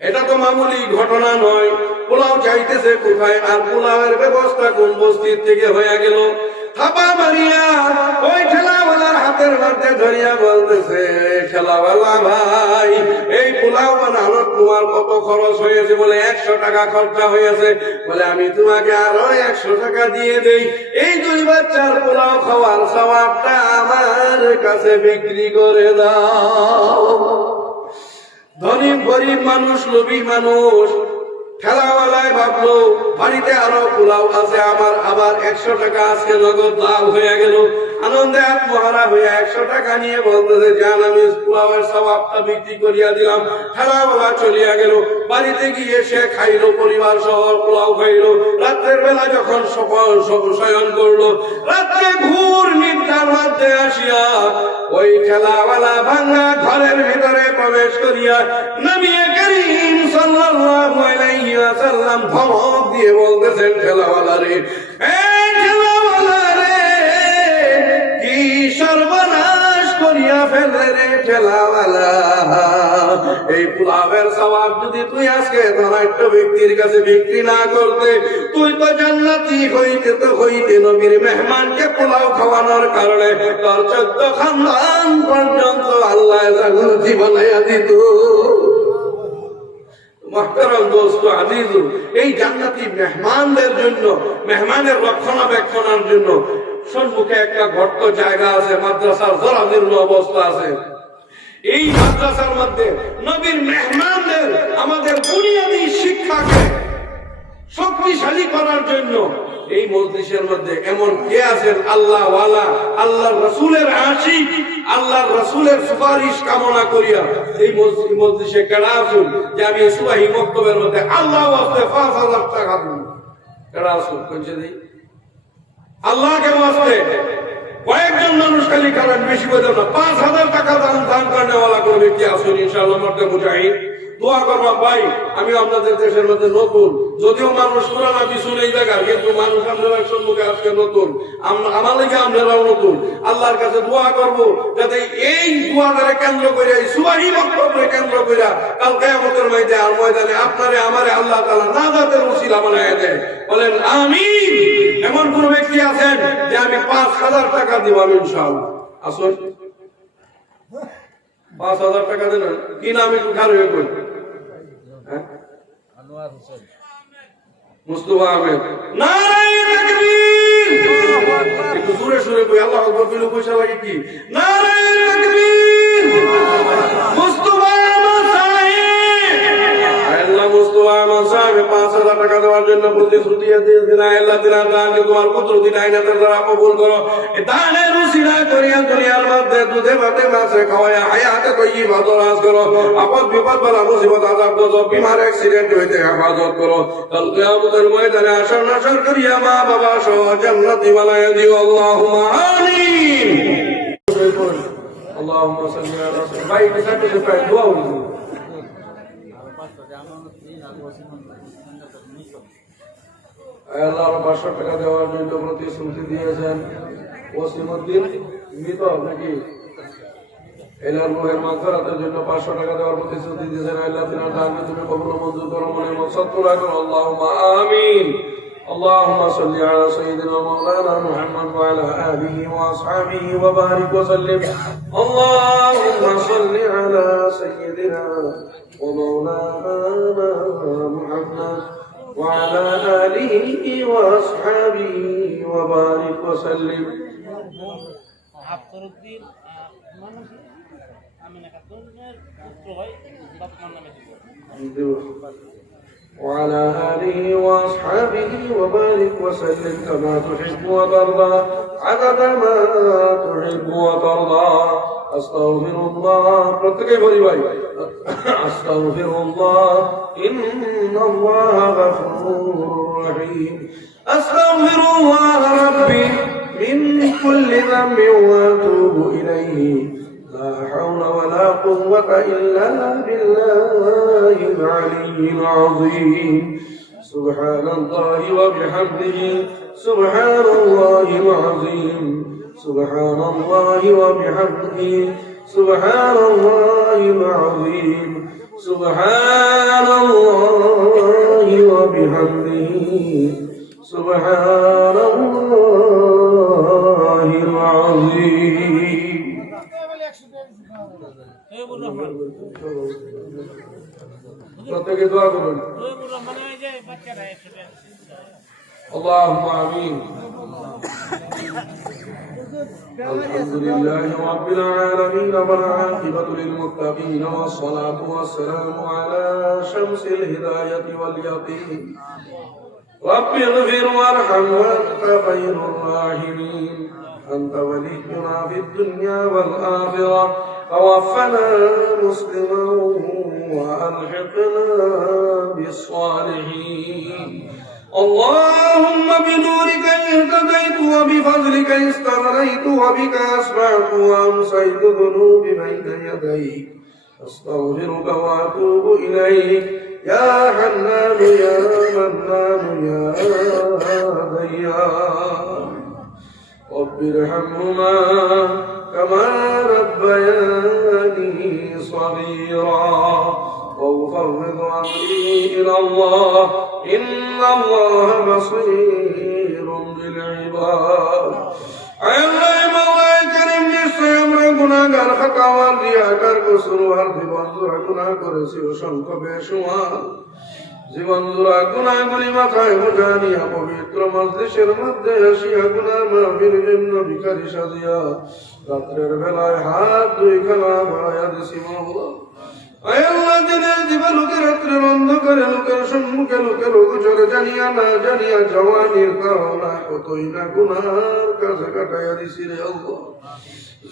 এটা তো মামুলি ঘটনা নয়। পোলাও চাইতেছে কোথায়, আর পোলাওয়ের ব্যবস্থা কোন বস্তির থেকে হইয়া গেল। থাপা মারিয়া ওই ঠেলাওয়ালার হাতের মধ্যে ধরিয়া বলতেছে, ঠেলাওয়ালা ভাই, এই পোলাও বানানোর তোমার কত খরচ হয়েছে? বলে, 100 টাকা খরচা হয়েছে। বলে, আমি তোমাকে আরো 100 টাকা দিয়ে দেই, এই 2 বাচ্চার পোলাও খাওয়ার সওয়াবটা আমার কাছে বিক্রি করে দাও। ধনী গরিব মানুষ, লোভী মানুষ, ঠেলাওয়ালায় ভাবলো বাড়িতে আরো পোলাও আছে আমার, আবার 100 টাকা আজকে নগদ লাভ হয়ে গেল। আনন্দে আত্মহারা হয়ে 100 টাকা নিয়ে বলতেছে, জান আমি পোলাওয়ের সওয়াবটা বিক্রি করিয়া দিলাম। ঠেলাওয়ালা চলিয়া গেল। বাড়িতে গিয়ে সে খাইলো, পরিবার সহ পোলাও খাইলো। রাত্রের বেলা যখন শয়ন করলো, রাত্রে ঘুর নিদ্রার মধ্যে আসিয়া ওই ঠেলাওয়ালা ভাঙা ঘরের ভিতরে প্রবেশ করিয়া নবী করিম সাল্লাল্লাহু আলাইহি ওয়াসাল্লাম ধমক দিয়ে বলতেছেন, ঠেলাওয়ালা রে, এই ঠেলাওয়ালা রে, কি সর্বনাশ করিয়া ফেলে রে ঠেলাওয়ালা। এই পোলাওয়ের সওয়াব যদি তুই আজকে ধনাঢ্য ব্যক্তির কাছে বিক্রি না করতে, তুই তো জান্নাতি হইতে নবীর মেহমানকে পোলাও খাওয়ানোর কারণে তোর 14 খানদান পর্যন্ত আল্লাহ জান্নাতি বানাইয়া দিত। মুহতারাম দোস্ত আজিজ, এই জান্নাতি মেহমানদের জন্য, মেহমানের রক্ষণাবেক্ষণের জন্য সম্মুখে একটা গর্ত জায়গা আছে, মাদ্রাসার জরাজীর্ণ অবস্থা আছে। এই মাদ্রাসার মধ্যে নবীর মেহমানদের আমাদের বুনিয়াদী শিক্ষাকে শক্তিশালী করার জন্য এই মজলিসের মধ্যে এমন কে আছেন আল্লাহ ওয়ালা, আল্লাহর রাসূলের আশিক, আল্লাহর রাসূলের সুপারিশ কামনা করিয়া এই মজলিসে কেডা আছেন যে আমি সুবাহি মক্তবের মধ্যে আল্লাহ ওয়াস্তে 5000 টাকা দিই? কেডা আছেন কোনছে দিই? আল্লাহকে ওয়াস্তে কয়েকজন মানুষ খালি করেন, বেশি বলতে না, 5000 টাকা দান করেওয়ালা কোনো ব্যক্তি আছেন ইনশাআল্লাহ মধ্যে মুজাহিদ। দোয়া করবা ভাই, আমি আপনাদের দেশের মধ্যে নতুন, যদিও মানুষ পুরানা পিছু নেই দেখার, কিন্তু মানুষ আমরা সম্মুখে আজকে নতুন, আমার লেগে আমরাও নতুন। আল্লাহর কাছে দোয়া করবো যাতে এই দোয়াটারে কেন্দ্র করে, এই সুবাহি বক্তব্যকে কেন্দ্র করে কাল কিয়ামতের ময়দানে আপনারে আমারে আল্লাহ তাআলা নাজাতের ওসিলা বানায় দেয়। বলেন আমিন। এমন কোন ব্যক্তি আছেন যে আমি 5000 টাকা দিব? আমি ইনশাআল্লাহ। আসুন 5000 টাকা দেন, কি নাম একটু খারাপ হয়ে পড়ে? মুস্তফা আহমেদ। নারায়ে তাকবীর। একটু জোরে সুরে কই, আল্লাহু আকবার বলে পয়সা লাগে কি? নারায়ে তাকবীর। মুস্তফা আহমেদ সাহেব, আল্লাহ মুস্তফা আহমেদ সাহেব 5000 টাকা দেওয়ার জন্য প্রতিশ্রুতি দিয়েছেন। আল্লাহ তিনার দানকে তোমার কুদরতি আইনাতের দ্বারা কবুল করো। এই দানের উসিলা করিয়া দুনিয়ার মধ্যে দুধে ভাতে মাছে খাওয়ায়া হায়াতে তৈয়বা দরাজ করো। আপদ বিপদ বালা মুসিবত আযাব গজব বিমার অ্যাক্সিডেন্ট হইতে হেফাজত করো। কাল কিয়ামতের ময়দানে আসর নাসর করিয়া মা বাবা সহ জান্নাতি বানায়া দিও। আল্লাহুম্মা আমিন। আল্লাহুম্মা সাল্লি আলা সাইয়্যিদিনা। ভাই এটা তো প্রায় দোয়া হইছে। আল্লাহ 500 টাকা দেওয়ার জন্য প্রতিশ্রুতি দিয়েছেন। ওসিমউদ্দিন মৃত নাকি? এলার রুহের মাগফিরাতের জন্য 500 টাকা দেওয়ার প্রতিশ্রুতি দিয়েছেন। আল্লাহ তিনার দানকে তুমি কবুল মঞ্জুর করো, মনে মকসদ পুরা করো। আল্লাহুম্মা আমিন। اللهم صل على سيدنا مولانا محمد وعلى آله وأصحابه وبارك وسلم. اللهم صل على سيدنا ومولانا محمد وعلى آله وأصحابه وبارك وسلم. وعلى آله وأصحابه وبارك وسلم كما تحب وترضى عدد ما تحب وترضى. أستغفر الله. প্রত্যেকে বলি ভাই, أستغفر الله إن الله غفور رحيم. أستغفر الله ربي من كل ذنب وأتوب إليه. لا حول ولا قوة إلا بالله العلي العظيم. سبحان الله وبحمده سبحان الله العظيم. سبحان الله وبحمده سبحان الله العظيم. سبحان الله وبحمده سبحان الله العظيم. প্রত্যেকে দোয়া করুন। আল্লাহুম্মা আমিন। আলহামদুলিল্লাহি রাব্বিল আলামিন ওয়াল আকিবাতু লিল মুত্তাকিন ওয়াস সালাতু ওয়াস সালামু আলা শামসিল হিদায়াতি ওয়াল ইয়াকিন। রাব্বি ইগফির ওয়ারহাম ওয়া আনতা খায়রুর রাহিমিন। أنت ولينا في الدنيا والآخرة. توفنا مسلما وألحقنا بالصالحين. اللهم بنورك اهتديت وبفضلك استغنيت وبك أسمعت وأمسيت ذنوب بين يديك. أستغفرك وأتوب إليك يا حنان يا منان يا ديان. رب ارحمهما كما ربياني صغيرا وأفوض أمري إلى الله إن الله بصير بالعباد আল্লাহ মাওলানা করিম নিশ্চয় আমরা গুনাহগার খাতাওয়ার রিয়াকার কসুরওয়ার জীবন জোড়া গুনাহ করেছি অসংখ্য বেশুমার জীবন জোড়া গুনাহগুলি মাথায় বোঝা নিয়া পবিত্র মজলিসের মধ্যে আসিয়া গুনার মাফির জন্য ভিখারি সাজিয়া রাত্রের বেলায় হাত দুইখানা বাড়াইয়া দিছি মাওলা আয় আল্লাহ দিনের দিবা লোকে রাত্রের অন্ধকারে লোকের সম্মুখে লোকের অগোচরে জানিয়া না জানিয়া জওয়ানির কারণা কতই না গুনার কাছে কাটাইয়া দিছি রে আল্লাহ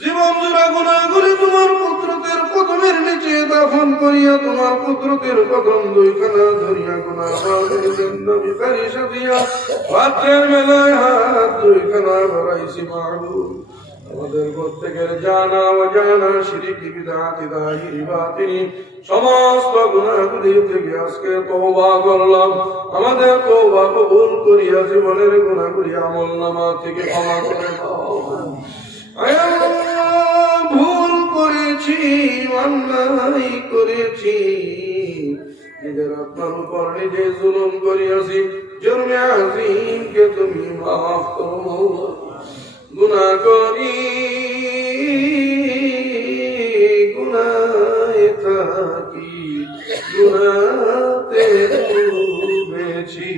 জীবন জোড়া গুনাহগুলি তোমার কুদরতের কদমের নিচে দাফন করিয়া তোমার কুদরতের কদম দুইখানা ধরিয়া গুনার মাফের জন্য ভিখারি সাজিয়া রাত্রের বেলায় হাত দুইখানা বাড়াইছি মাহবুব আমাদের প্রত্যেকের জানা অজানা শিরকি বিদআতি যাহিরি বাতিনি সমস্ত গুনাহগুলি থেকে আজকে তওবা করলাম আমাদের তওবা কবুল করিয়া জীবনের গুনাহগুলি আমলনামা থেকে ক্ষমা করে দাও আয় আল্লাহ ভুল করেছি অন্যায় করেছি নিজের আত্মার উপর নিজে জুলুম করিয়াছি জুরমে আজিমকে তুমি মাফ করো মাওলা গুনাহ করি গুনাহে থাকি গুনাহতে ডুবেছি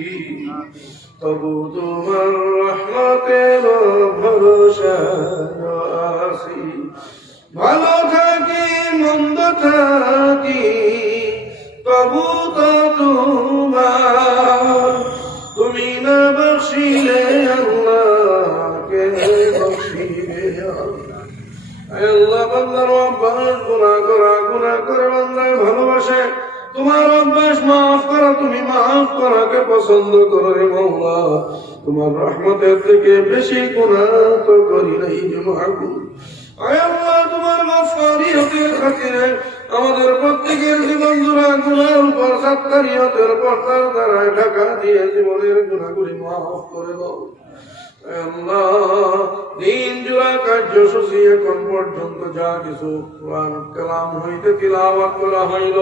তবু তোমার রহমতের ভরসায় আছি ভালো থাকি মন্দ থাকি তবু তো তোমার তুমি না বসিলে আল্লাহকে বসিবে আল্লাহ বান্দার অভ্যাস গুনাহ করে বান্দায় ভালোবাসে তোমার অভ্যাস মাফ করা তুমি মাফ করাকে পছন্দ করো রে মাওলা তোমার রহমতের থেকে বেশি গুনাহ তো করি নাই যে মাহবুব আয় আল্লাহ তোমার গফফারিয়তের খাতিরে আমাদের প্রত্যেকের জীবন জোড়া গুনাহের উপর সাত্তারিয়তের পর্দার দ্বারা ঢাকা দিয়ে জীবনের গুনাহগুলি মাফ করে দাও আল্লাহ দিন জোড়া কার্যসূচি এখন পর্যন্ত যা কিছু কোরআন কালাম হইতে তিলাওয়াত করা হইল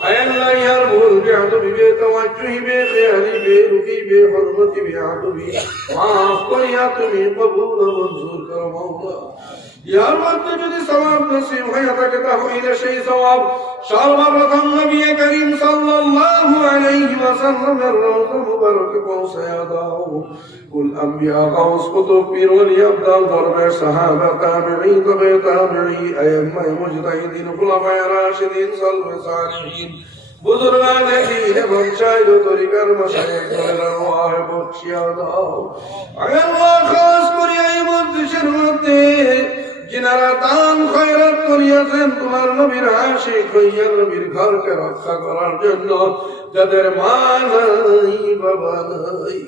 আয় আল্লাহ ইয়ার ভুল বেয়াদবি বেতাওয়াজ্জুহি বেখিয়ালি বেরুকি বেহুরমতি বেআদবি মাফ করিয়া তুমি কবুল ও মঞ্জুর করো মাওলা ইয়ার মধ্যে যদি সওয়াব নসিব হয়ে থাকে তাহলে সেই সওয়াব সর্বপ্রথম নবী করিম সাল্লাল্লাহু আলাইহি ওয়াসাল্লামের রওজা মুবারকে পৌঁছায়া দাও কুল আম্বিয়া গাউস কুতুব পীর ওলি আবদাল দরবেশ সাহাবা তাবেঈন তবে তাবেঈ আইম্মা মুজতাহিদিন খুলাফায়ে রাশিদিন সালফে সালিহিন বুজুর্গানে দ্বীন এবং শায়খ তরিকার মাশায়েখদের আরওয়াহ বখশিয়া দাও আল্লাহ খাস করে এই মজলিসের মধ্যে जिनारा दान खैरात करियाছেন তোমার নবীর আশিক হইয়া নবীর ঘরকে রক্ষা করার জন্য যাদের মা নাই বাবা নাই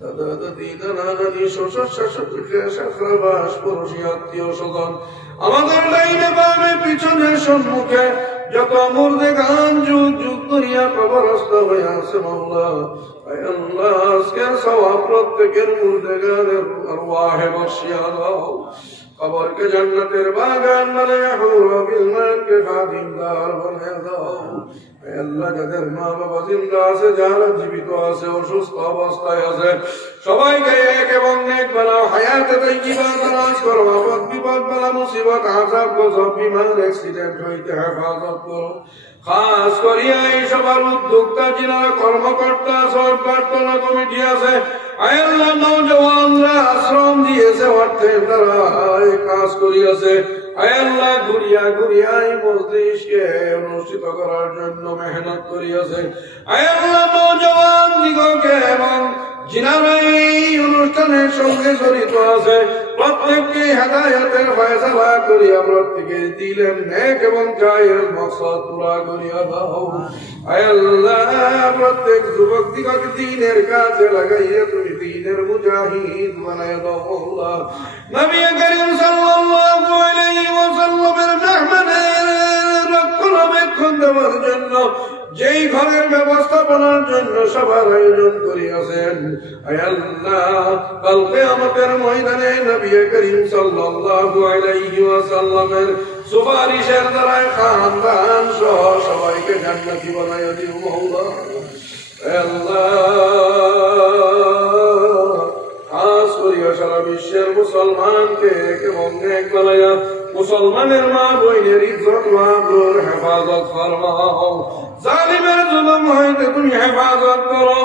দাদা দাদি নানা নানি শ্বশুর শাশুড়ি শাশুড়াবাস পড়োশি আত্মীয় স্বজন আমাদের লাইনে বামে পিছনে সম্মুখে যত মুর্দে গান যুগ যুগ করিয়া কবরস্থ হয়ে আছে মাওলা আয় আল্লাহ আজকের সওয়াব প্রত্যেকের মুর্দে গানের আরওয়াহে বসিয়া দাও কবর के जन्नतेर बागान बनाया हुआ बिलमान के खादिमदार बनाया দাও আল্লাহ যাদের মা বাবা জিন্দা আছে যারা জীবিত আছে অসুস্থ অবস্থায় আছে সবাইকে এক এবং নেক বানাও হায়াতে তাইয়্যিবা দারাজ করো আপদ বিপদ বালা মুসিবত আযাব গজব বিমার অ্যাক্সিডেন্ট হইতে হেফাজত করো খাস করিয়া এই সবার উদ্যোক্তা যিনারা কর্মকর্তা সরকার কমিটি আছে আয় আল্লাহ নওজওয়ানরা আশ্রম দিয়েছে অর্থের দ্বারা কাজ করিয়াছে আয় আল্লাহ ঘুরিয়া ঘুরিয়া এই মজলিসকে অনুষ্ঠিত করার জন্য মেহনত করিয়াছে আয় আল্লাহ নওজওয়ান দিগকে এবং যিনারা এই অনুষ্ঠানের সঙ্গে জড়িত আছে প্রত্যেককে হেদায়েতের ফয়সালা করিয়া প্রত্যেকে দিলেন নেক এবং জায়েজ মাকসাদ পুরা করিয়া দাও আয় আল্লাহ প্রত্যেক যুবক দিগকে দ্বীনের কাজে লাগাইয়া তুমি দ্বীনের মুজাহিদ বানায় দাও আল্লাহ নবী করিম সাল্লাল্লাহু আলাইহি ওয়াসাল্লামের মেহমানের রক্ষণাবেক্ষণ দেওয়ার জন্য যেই ঘরের ব্যবস্থাপনার জন্য সবার আয়োজন করিয়াছেন আয় আল্লাহ কাল কিয়ামতের ময়দানে নবী করিম সাল্লাল্লাহু আলাইহি ওয়াসাল্লামের সুপারিশের দ্বারাই খানদান সহ সবাইকে জান্নাতি বানাইয়া দিও মাওলা আল্লাহ খাস করিয়া সারা বিশ্বের মুসলমানকে কেমন নেক বানাইয়া মুসলমানের মা বইনের ইজ্জত মাবরুর হেফাজত ফরমাও জালিমের জুলুম হইতে তুমি হেফাজত করো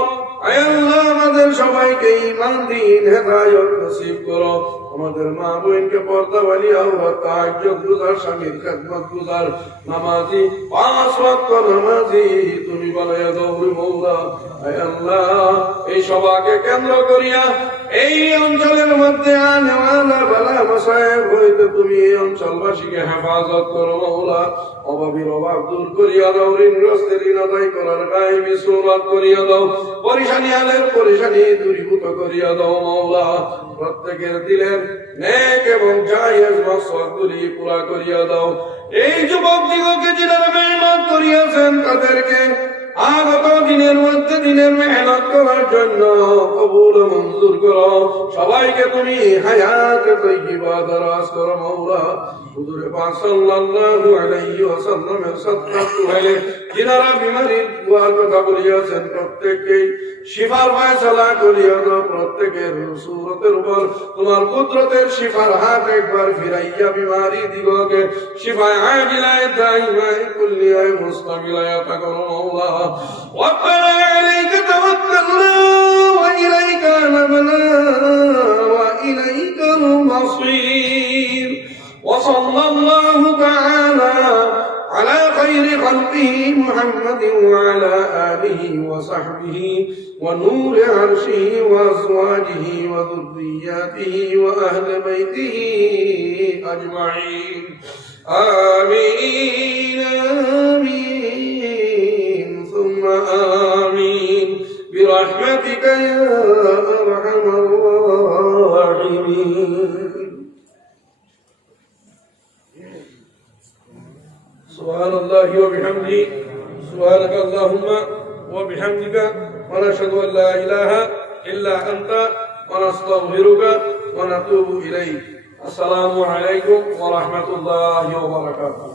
আয় আল্লাহ আমাদের সবাইকে ঈমান দ্বীন হেদায়েত নসিব করো আমাদের মা বোনকে পর্দা ওয়ালি আওরাত তাহাজ্জুদ গুজার স্বামীর খেদমত গুজার নামাজি 5 ওয়াক্ত নামাজি তুমি বানায়া দাও রে মাওলা আয় আল্লাহ এই সভাকে কেন্দ্র করিয়া এই অঞ্চলের মধ্যে আনেওয়ালা বালা মাসায়েব হইতে তুমি এই অঞ্চলবাসীকে হেফাজত করো মাওলা অভাবীর অভাব দূর করিয়া দাও ঋণগ্রস্তের ঋণ আদায় করার কায়েমি সুরাত করিয়া দাও পরেশানি আলের পরেশানি দূরীভূত করিয়া দাও মাওলা প্রত্যেকের দিলের নেক এবং জায়েজ মাকসাদগুলি পুরা করিয়া দাও এই যুবক দিগকে যিনারা মেহনত করিয়াছেন তাদেরকে আগত দিনের মধ্যে দিনের মেহনত করার জন্য কবুল মঞ্জুর করো সবাইকে তুমি হায়াতে তৈয়বা দারাজ করো মাওলা হুজুর পাক সাল্লাল্লাহু আলাইহি ওয়াসাল্লামের সাদকাত হয়ে যিনারা বিমারির দুয়ার কথা বলিয়াছেন প্রত্যেককেই শিফার ফয়সালা করিয়া দাও প্রত্যেকের সুরতের উপর তোমার কুদরতের শিফার হাত একবার ফিরাইয়া বিমারি দিগকে শিফায়ে আজিলায়ে দাইমায়ে কুল্লিয়ায়ে মুস্তামিলায়ে তাকরু মাওলা ওয়াক্কানা আলাইকা তাওয়াক্কালনা ওয়া ইলাইকা নাবনা ওয়া ইলাইকাল মাসীর ওয়া সাল্লাল্লাহু তাআলা على خير خلقه محمد وعلى آله وصحبه ونور عرشه وأزواجه وذرياته وأهل بيته أجمعين آمين آمين ثم آمين برحمتك يا أرحم الراحمين سبحان الله وبحمده سبحانك اللهم وبحمدك ونشهد أن لا إله إلا أنت ونستغفرك ونتوب إليك السلام عليكم ورحمة الله وبركاته